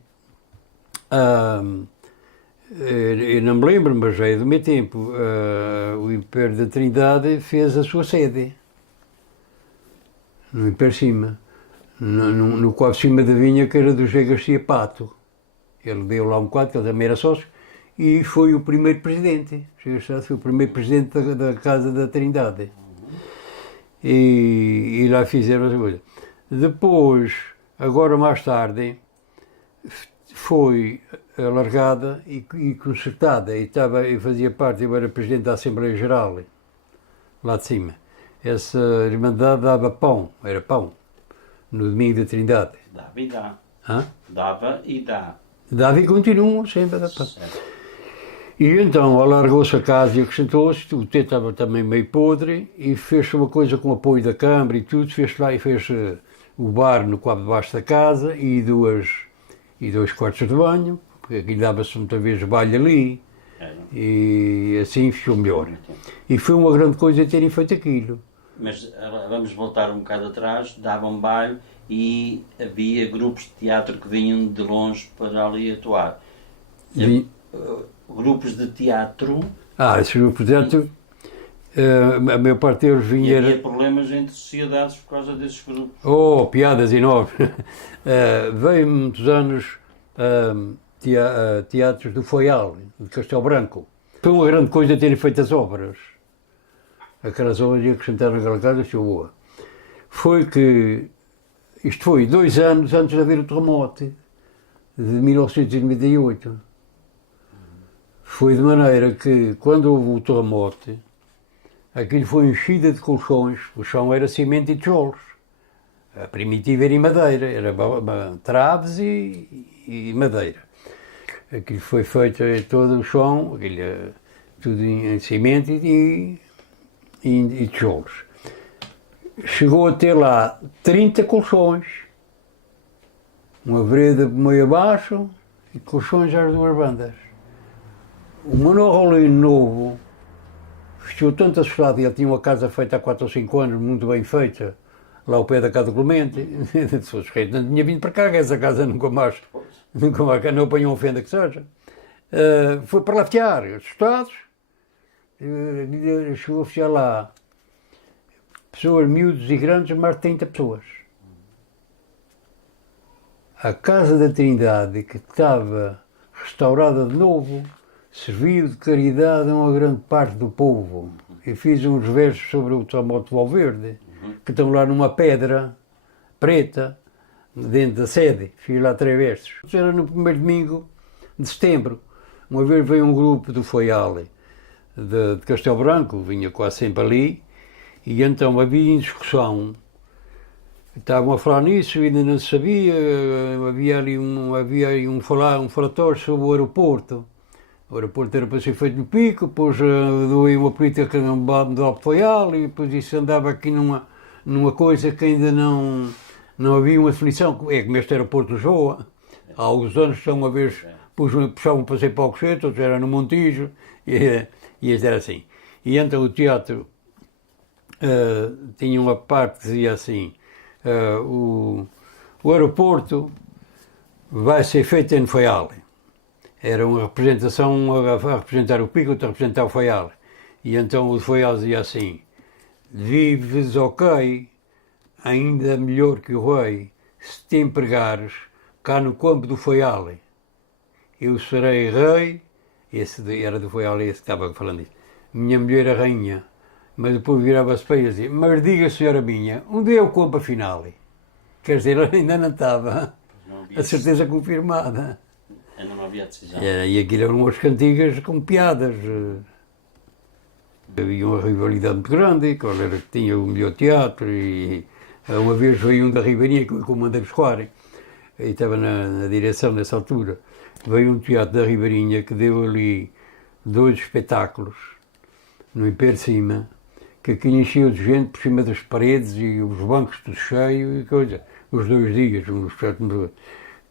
eu não me lembro, mas já é do meu tempo, o Império da Trindade fez a sua sede no Império Cima, no quadro de cima da vinha que era do José Garcia Pato. Ele deu lá um quadro, que ele também era sócio, e foi o primeiro presidente. Foi o primeiro presidente da Casa da Trindade. E lá fizeram essa coisa. Depois, agora mais tarde, foi alargada e consertada, eu fazia parte, eu era presidente da Assembleia Geral, lá de cima. Essa Irmandade dava pão, era pão, no domingo da Trindade. Dava e dá. Hã? Dava e dá. Dava e continuam sempre a dar pão. E então alargou-se a casa e acrescentou-se, o teto estava também meio podre, e fez uma coisa com apoio da Câmara e tudo, fez lá e fez o bar no quadro de baixo da casa e dois quartos de banho, porque aquilo dava-se muitas vezes baile ali, e assim ficou melhor. E foi uma grande coisa terem feito aquilo. Mas vamos voltar um bocado atrás, davam baile e havia grupos de teatro que vinham de longe para ali atuar. Grupos de teatro... Esses grupos de teatro, a maior parte deles vinha... E havia problemas entre sociedades por causa desses grupos. Oh, piadas enormes. Veio muitos anos teatros do Foial, de Castelo Branco. Foi uma grande coisa terem feito as obras. Aquelas obras que acrescentaram naquela casa, achou boa. Foi que, isto foi 2 anos antes de haver o terremoto, de 1998. Foi de maneira que, quando houve o terremoto, aquilo foi enchida de colchões, o chão era cimento e tijolos. A primitiva era em madeira, era traves e madeira. Aquilo foi feito todo o chão, aquilo, tudo em cimento e tijolos. Chegou a ter lá 30 colchões, uma vereda meio abaixo e colchões às duas bandas. O Manuel Raulino Novo vestiu tanto assustado, ele tinha uma casa feita há 4 ou 5 anos, muito bem feita, lá ao pé da casa do Clemente. Não tinha vindo para cá, que essa casa nunca mais não apanhou ofenda que seja. Foi para lá fiar, assustados. Chegou a fiar lá pessoas miúdos e grandes, mais de 30 pessoas. A Casa da Trindade, que estava restaurada de novo, serviu de caridade a uma grande parte do povo. Eu fiz uns versos sobre o terremoto de Valverde, que estão lá numa pedra preta, dentro da sede. Fiz lá 3 versos. Era no primeiro domingo de setembro. Uma vez veio um grupo do Foial, de Castelo Branco, vinha quase sempre ali, e então havia discussão. Estavam a falar nisso, ainda não se sabia, havia ali um falatório sobre o aeroporto. O aeroporto era para ser feito no Pico, depois deu aí uma política de Alto Faial, e depois isso andava aqui numa coisa que ainda não havia uma definição. É como este aeroporto de Lisboa. Há alguns anos, uma vez, puxavam para ser para o Alcochete, outros era no Montijo, e este era assim. E então o teatro tinha uma parte que dizia assim, o aeroporto vai ser feito em Faial. Era uma representação a representar o Pico, outra a representar o Faial. E então o Faial dizia assim, vives ok, ainda melhor que o rei, se te empregares cá no campo do Faial. Eu serei rei, esse era do Faial, esse que estava falando isso. Minha mulher é rainha. Mas depois virava-se para ele e dizia, mas diga, senhora minha, onde é o campo final? Quer dizer, ele ainda não estava a certeza confirmada. Ainda não havia decisão. E aquilo eram umas cantigas com piadas. Havia uma rivalidade muito grande, qual era que tinha o melhor teatro, e uma vez veio um da Ribeirinha, que eu mandei buscar, e estava na direção nessa altura, veio um teatro da Ribeirinha que deu ali 2 espetáculos, no Império de Cima, que aquilo encheu de gente por cima das paredes e os bancos tudo cheio e coisa. Os 2 dias,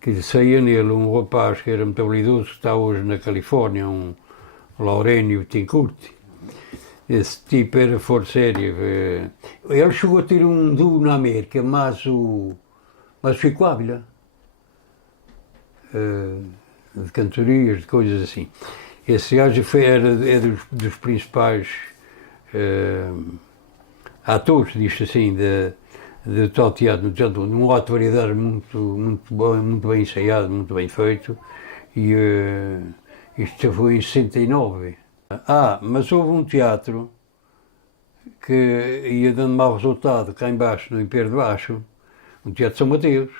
que saía nele um rapaz que era muito habilidoso, que está hoje na Califórnia, um Laurénio Tincourt. Esse tipo era fora sério. Ele chegou a ter um duo na América, mas o Chico Ávila, de cantorias, de coisas assim. Esse gajo é dos principais atores, diz assim, de tal teatro, num ato de variedade muito bem ensaiado, muito bem feito, e isto foi em 69. Mas houve um teatro que ia dando mau resultado cá embaixo, no Império de Baixo, um teatro de São Mateus.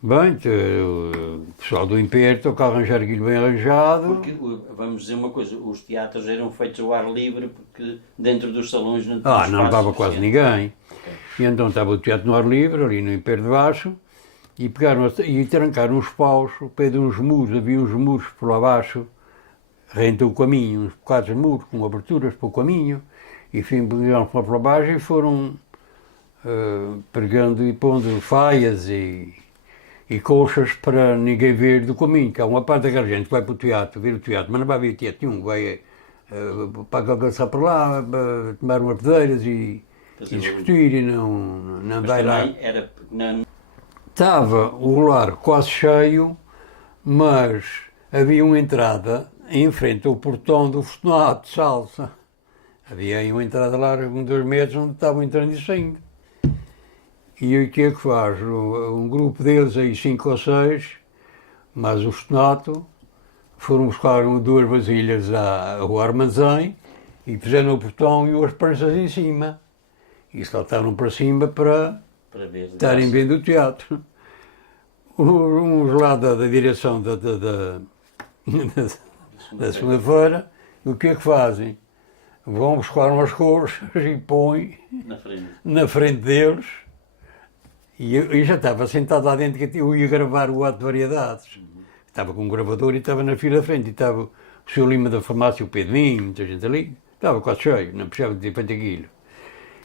Bem, o pessoal do Império tocava arranjar aquilo bem arranjado. Porque, vamos dizer uma coisa, os teatros eram feitos ao ar livre porque dentro dos salões não tinha não estava quase ninguém. Okay. E então estava o teatro no ar livre, ali no Império de Baixo, e trancaram uns paus, ao pé de uns muros, havia uns muros por lá abaixo, rentou o caminho, uns bocados de muros com aberturas para o caminho, e pegaram para lá abaixo e foram pregando e pondo faias e colchas para ninguém ver do caminho, que há uma parte daquela gente que vai para o teatro, ver o teatro, mas não vai ver teatro nenhum, vai para alcançar para lá, para tomar umas pedeiras e discutir, e não vai lá. Estava o lar quase cheio, mas havia uma entrada em frente ao portão do Fortunato de Salsa. Havia aí uma entrada larga com 2 metros onde estavam entrando e saindo. E o que é que faz? Um grupo deles, aí 5 ou 6, mas o Fortunato, foram buscar 2 vasilhas ao armazém e fizeram o portão e as pranchas em cima. E saltaram para cima para estarem vendo o teatro. Uns lá da direção da segunda-feira, o que é que fazem? Vão buscar umas colchas e põem na frente deles. E eu já estava sentado lá dentro, que eu ia gravar o ato de variedades. Estava com um gravador e estava na fila da frente. E estava o Sr. Lima da farmácia, o Pedrinho, muita gente ali. Estava quase cheio, não precisava de ter feito aquilo.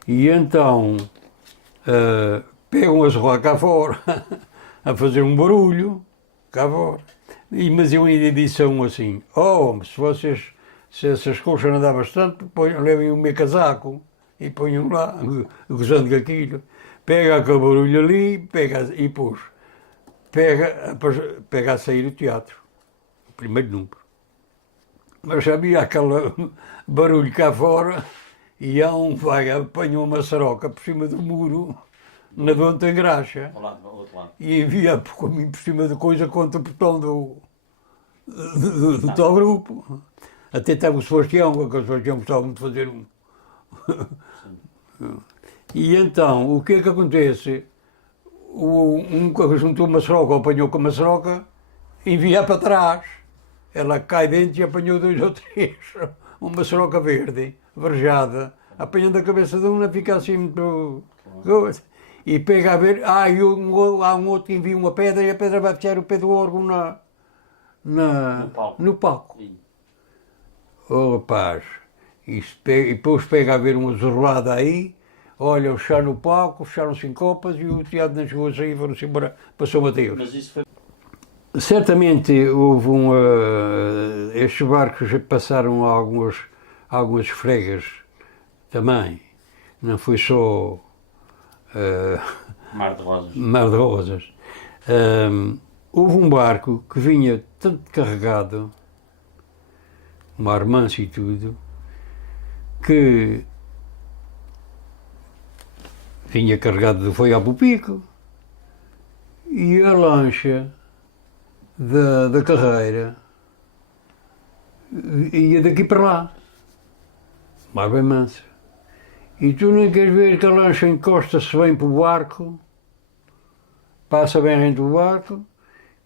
E então pegam as rodas cá fora a fazer um barulho cá fora. Mas eu ainda disse a um assim, se essas colchas não dá bastante, levem o meu casaco e ponham lá, gozando com aquilo. Pega aquele barulho ali, pega a sair o teatro, o primeiro número. Mas havia aquele barulho cá fora e há um vai, apanha uma maçaroca por cima do muro, na Donta Engraxa, e envia por cima de coisa contra o portão do tal grupo. Até estava o Sebastião, porque o Sebastião gostava muito de fazer um. E então, o que é que acontece? Um que juntou uma maçaroca, apanhou com a maçaroca, envia para trás. ela cai dentro e apanhou 2 ou 3, uma soroca verde, varejada, apanhando a cabeça de uma, fica assim muito... E pega a ver, há um outro que envia uma pedra e a pedra vai fechar o pé do órgão no palco. Sim. Oh rapaz, e depois pega a ver uma zorrada aí, olha, o chá no palco, fecharam-se em copas e o teatro não chegou a sair, foram-se embora para São Mateus. Mas isso foi... Certamente houve estes barcos passaram algumas fregas também, não foi só Mar de Rosas. Mar de Rosas. Houve um barco que vinha tanto carregado, uma armança e tudo, que vinha carregado de Foial para o Pico e a lancha da carreira ia daqui para lá, mar bem mansa. E tu nem queres ver que a lancha encosta-se bem para o barco, passa bem dentro do barco,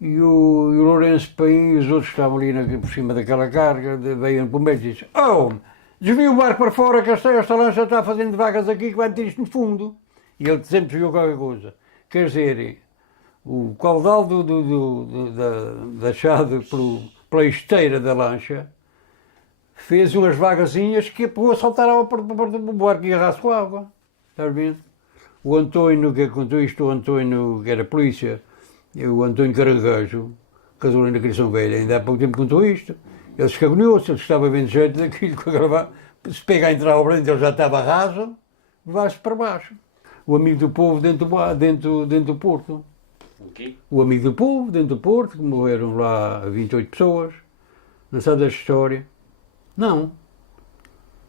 e o Lourenço Paim e os outros que estavam ali por cima daquela carga, veio para o meio e disse: "Oh, desvia o barco para fora que esta lancha está fazendo vagas aqui que vai meter isto no fundo." E ele sempre desviou qualquer coisa. Quer dizer, o caudal da chave pela esteira da lancha fez umas vagazinhas que a pessoa saltava para o barco e agarrasse com a água. Estás vendo? O António, que contou isto, o António, que era polícia, o António Caranguejo, casou ali na Criação Velha, ainda há pouco tempo contou isto. Ele se escagonhou-se, ele estava bem de jeito daquilo, que agora se pega a entrar ao dentro, ele já estava raso, vai-se para baixo. O amigo do povo dentro do Porto. O quê? O amigo do povo dentro do Porto, que morreram lá 28 pessoas. Não sabe desta história? Não.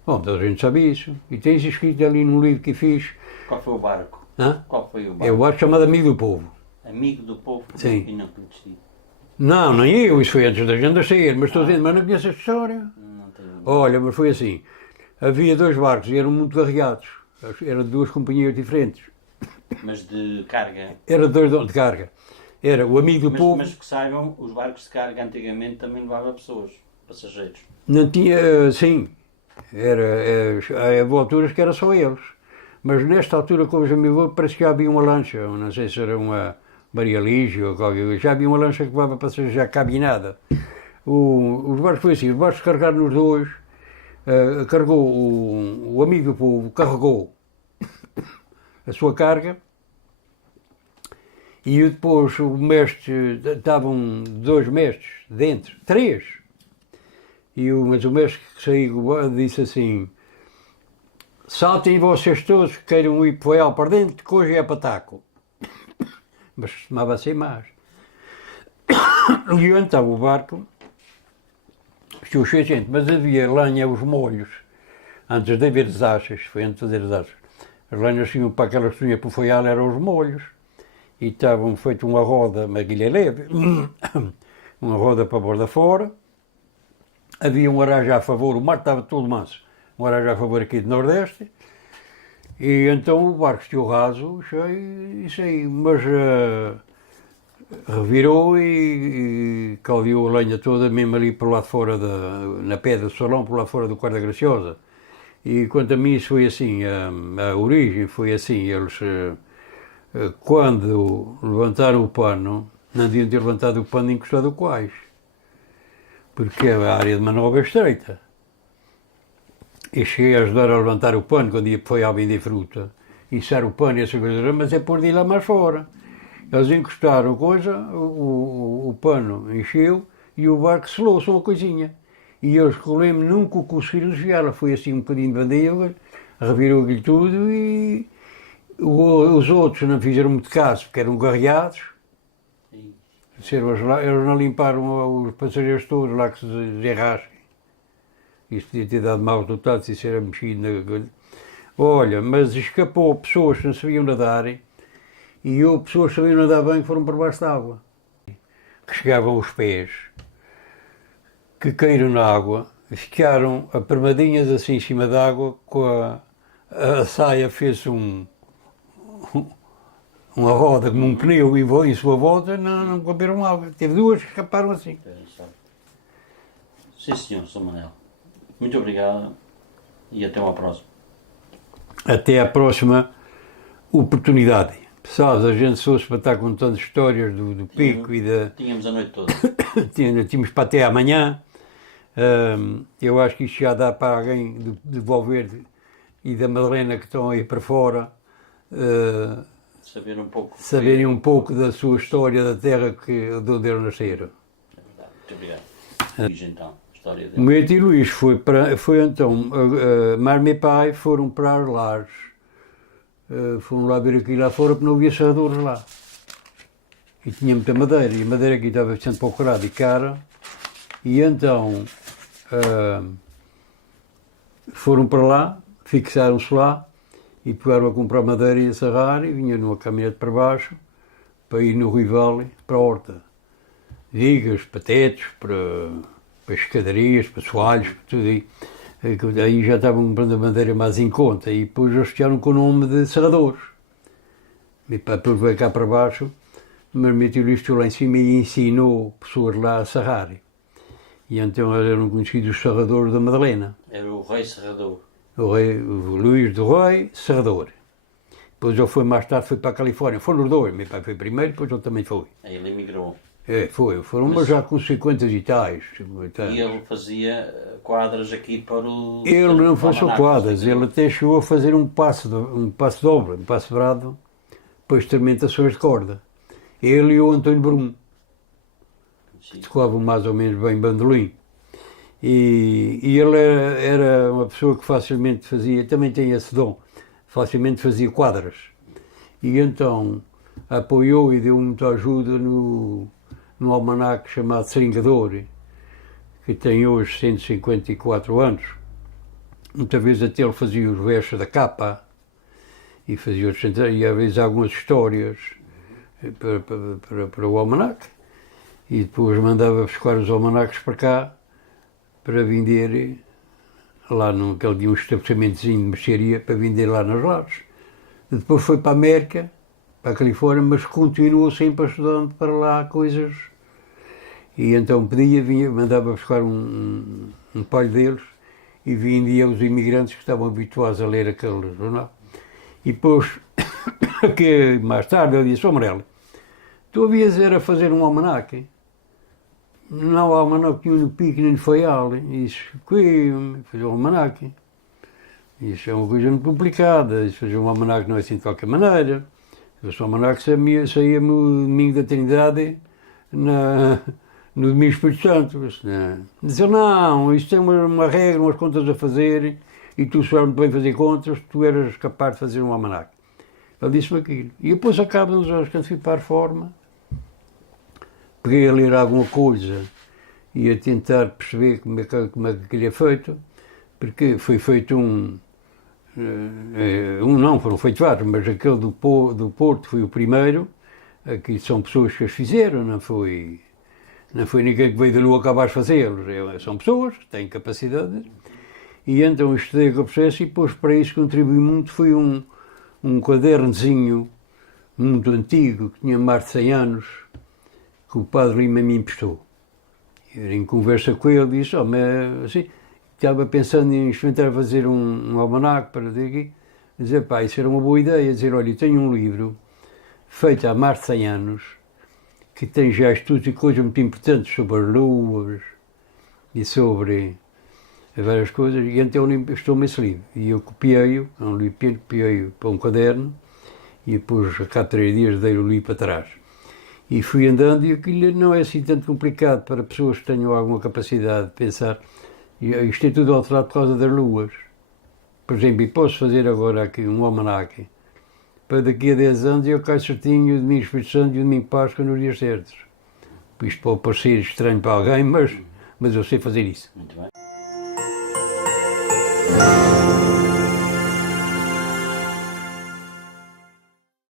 Bom, toda a gente sabe isso. E tens escrito ali num livro que fiz. Qual foi o barco? Hã? Qual foi o barco? É o barco chamado Amigo do Povo. Amigo do povo? Sim. E não conheci. Não, nem eu, isso foi antes da gente sair, mas estou dizendo, mas não conheço esta história. Não tenho... Olha, mas foi assim. Havia 2 barcos e eram muito carregados. Eram de 2 companhias diferentes. Mas de carga? Era 2 de carga. Era o Amigo do Povo. Mas que saibam, os barcos de carga antigamente também levavam pessoas, passageiros. Não tinha, sim, houve alturas que era só eles, mas nesta altura, como já me vou, parece que já havia uma lancha, não sei se era uma Maria Lígia ou qualquer coisa, já havia uma lancha que levava passageiros já cabinada. Os barcos foi assim, os barcos carregaram nos 2, carregou o Amigo do Povo, carregou a sua carga, e depois o mestre, estavam 2 mestres dentro, 3. Mas o mestre que saiu disse assim: "Saltem vocês todos que queiram ir para o Foial para dentro, que hoje é pataco." Mas costumava ser mais. E então o barco ficou cheio de gente, mas havia lenha aos molhos, antes de haver desachas, foi antes de fazer desachas. As lenhas tinham para aquelas que tinham para o Foial, eram os molhos, e estavam feito uma roda, uma guilha leve, uma roda para a borda fora. Havia um arranjo a favor, o mar estava todo manso, um arranjo a favor aqui do Nordeste, e então o barco estiu raso, cheio, isso aí, mas revirou e caldeou a lenha toda, mesmo ali por lá fora, na pedra do salão, por lá fora do Quarto da Graciosa. E quanto a mim isso foi assim, a origem foi assim, eles quando levantaram o pano, não deviam ter levantado o pano encostado quais. Porque a área de manobra é estreita. E cheguei a ajudar a levantar o pano quando foi a vender fruta. Içar o pano e essa coisa, mas é pôr de ir lá mais fora. Eles encostaram coisa, o pano encheu e o barco selou-se uma coisinha. E eles, que eu lembro, nunca o conseguiram desviar. Ela foi assim um bocadinho de bandeira, revirou-lhe tudo e os outros não fizeram muito caso, porque eram garreados. Eles não limparam os passageiros todos lá que se derrasquem. Isso podia ter dado maus resultados se isso era mexido na coisa. Olha, mas escapou pessoas que não sabiam nadar e houve pessoas que sabiam nadar bem que foram para baixo da água. Que chegavam aos pés, que caíram na água, ficaram apermadinhas assim em cima da água, com a saia fez uma roda como um pneu em sua volta, não comeram água. Teve 2 que escaparam assim. Sim, senhor, Sr. Manel. Muito obrigado e até uma próxima. Até à próxima oportunidade. Sabes, a gente se fosse para estar contando histórias do Pico e da... Tínhamos a noite toda. Tínhamos para até amanhã. Eu acho que isto já dá para alguém de Valverde e da Madalena que estão aí para fora saberem um pouco da sua história da terra de onde eles nasceram. É verdade. Muito obrigado. Luís, então, a história dele. O meu tio Luís foi então, mas meu pai foram para os lares. Foram lá ver aquilo lá fora porque não havia serradores lá. E tinha muita madeira, e a madeira aqui estava bastante procurada e cara. E então foram para lá, fixaram-se lá e pegaram a comprar madeira e a serrar e vinham numa caminhonete para baixo para ir no Rival para a horta. Vigas, para tetos, para escadarias, para soalhos, para tudo aí. Aí já estavam comprando a madeira mais em conta e depois eles ficaram com o nome de serradores. E depois veio cá para baixo, mas meu tio Luís lá em cima e ensinou pessoas lá a serrar. E então eram conhecidos os serradores da Madalena. Era o rei serrador. O Luís do Rei, serrador. Depois ele foi mais tarde, foi para a Califórnia. Foram os dois, meu pai foi primeiro, depois ele também foi. Aí ele emigrou. Foram, mas já com 50 e tais. 50 anos. E ele fazia quadras aqui para o... Ele não faz só quadras, ele até chegou a fazer um passo de obra, um passo brado, para experimentações de corda. Ele e o António Brum. Tocavam mais ou menos bem bandolim. E ele era uma pessoa que facilmente fazia, também tem esse dom, facilmente fazia quadras. E então apoiou e deu muita ajuda no almanaque chamado Seringador, que tem hoje 154 anos. Muitas vezes até ele fazia os versos da capa e fazia e às vezes algumas histórias para o almanaque. E depois mandava buscar os almanaques para cá para vender lá naquele dia um estabelecimento de mercearia para vender lá nas lares. Depois foi para a América, para a Califórnia, mas continuou sempre estudando para lá coisas. E então vinha, mandava buscar um palho deles e vendia aos imigrantes que estavam habituados a ler aquele jornal. E depois, que mais tarde, eu disse: Amarelo, tu havias era fazer um almanaque? Não há almanaque nenhum no Pico nem no Faial. E disse: fazer um almanaque. Isso é uma coisa muito complicada. Fazer um almanaque não é assim de qualquer maneira. O almanaque saía no domingo da Trindade, no domingo Espírito Santo. Dizer: não, isto tem uma regra, umas contas a fazer, e tu sabes muito bem fazer contas, tu eras capaz de fazer um almanaque. Ele disse-me aquilo. E depois acabamos, acho que fui para a reforma, peguei a ler alguma coisa e a tentar perceber como é que aquilo é feito, porque foi feito foram feitos vários, mas aquele do Porto foi o primeiro. Aqui são pessoas que os fizeram, não foi ninguém que veio da Lua acabar de fazê-los, são pessoas que têm capacidade. E então estudei o processo e depois para isso contribuí muito. Foi um cadernozinho muito antigo, que tinha mais de 100 anos, que o Padre Lima me emprestou. Eu, em conversa com ele, disse: mas assim, estava pensando em experimentar fazer um almanaque para daqui. Dizer: pá, isso era uma boa ideia. Dizer: olha, eu tenho um livro feito há mais de 100 anos, que tem já estudos e coisas muito importantes sobre as luas e sobre várias coisas, e então ele emprestou-me esse livro. E eu copiei-o, é um livro pequeno, copiei-o para um caderno, e depois, a cada 3 dias, dei o livro para trás. E fui andando, e aquilo não é assim tanto complicado para pessoas que tenham alguma capacidade de pensar. E isto é tudo alterado por causa das luas. Por exemplo, eu posso fazer agora aqui um almanaque para daqui a 10 anos e eu caio certinho o domingo Espírito Santo e o domingo Páscoa nos dias certos. Isto pode parecer estranho para alguém, mas eu sei fazer isso. Muito bem.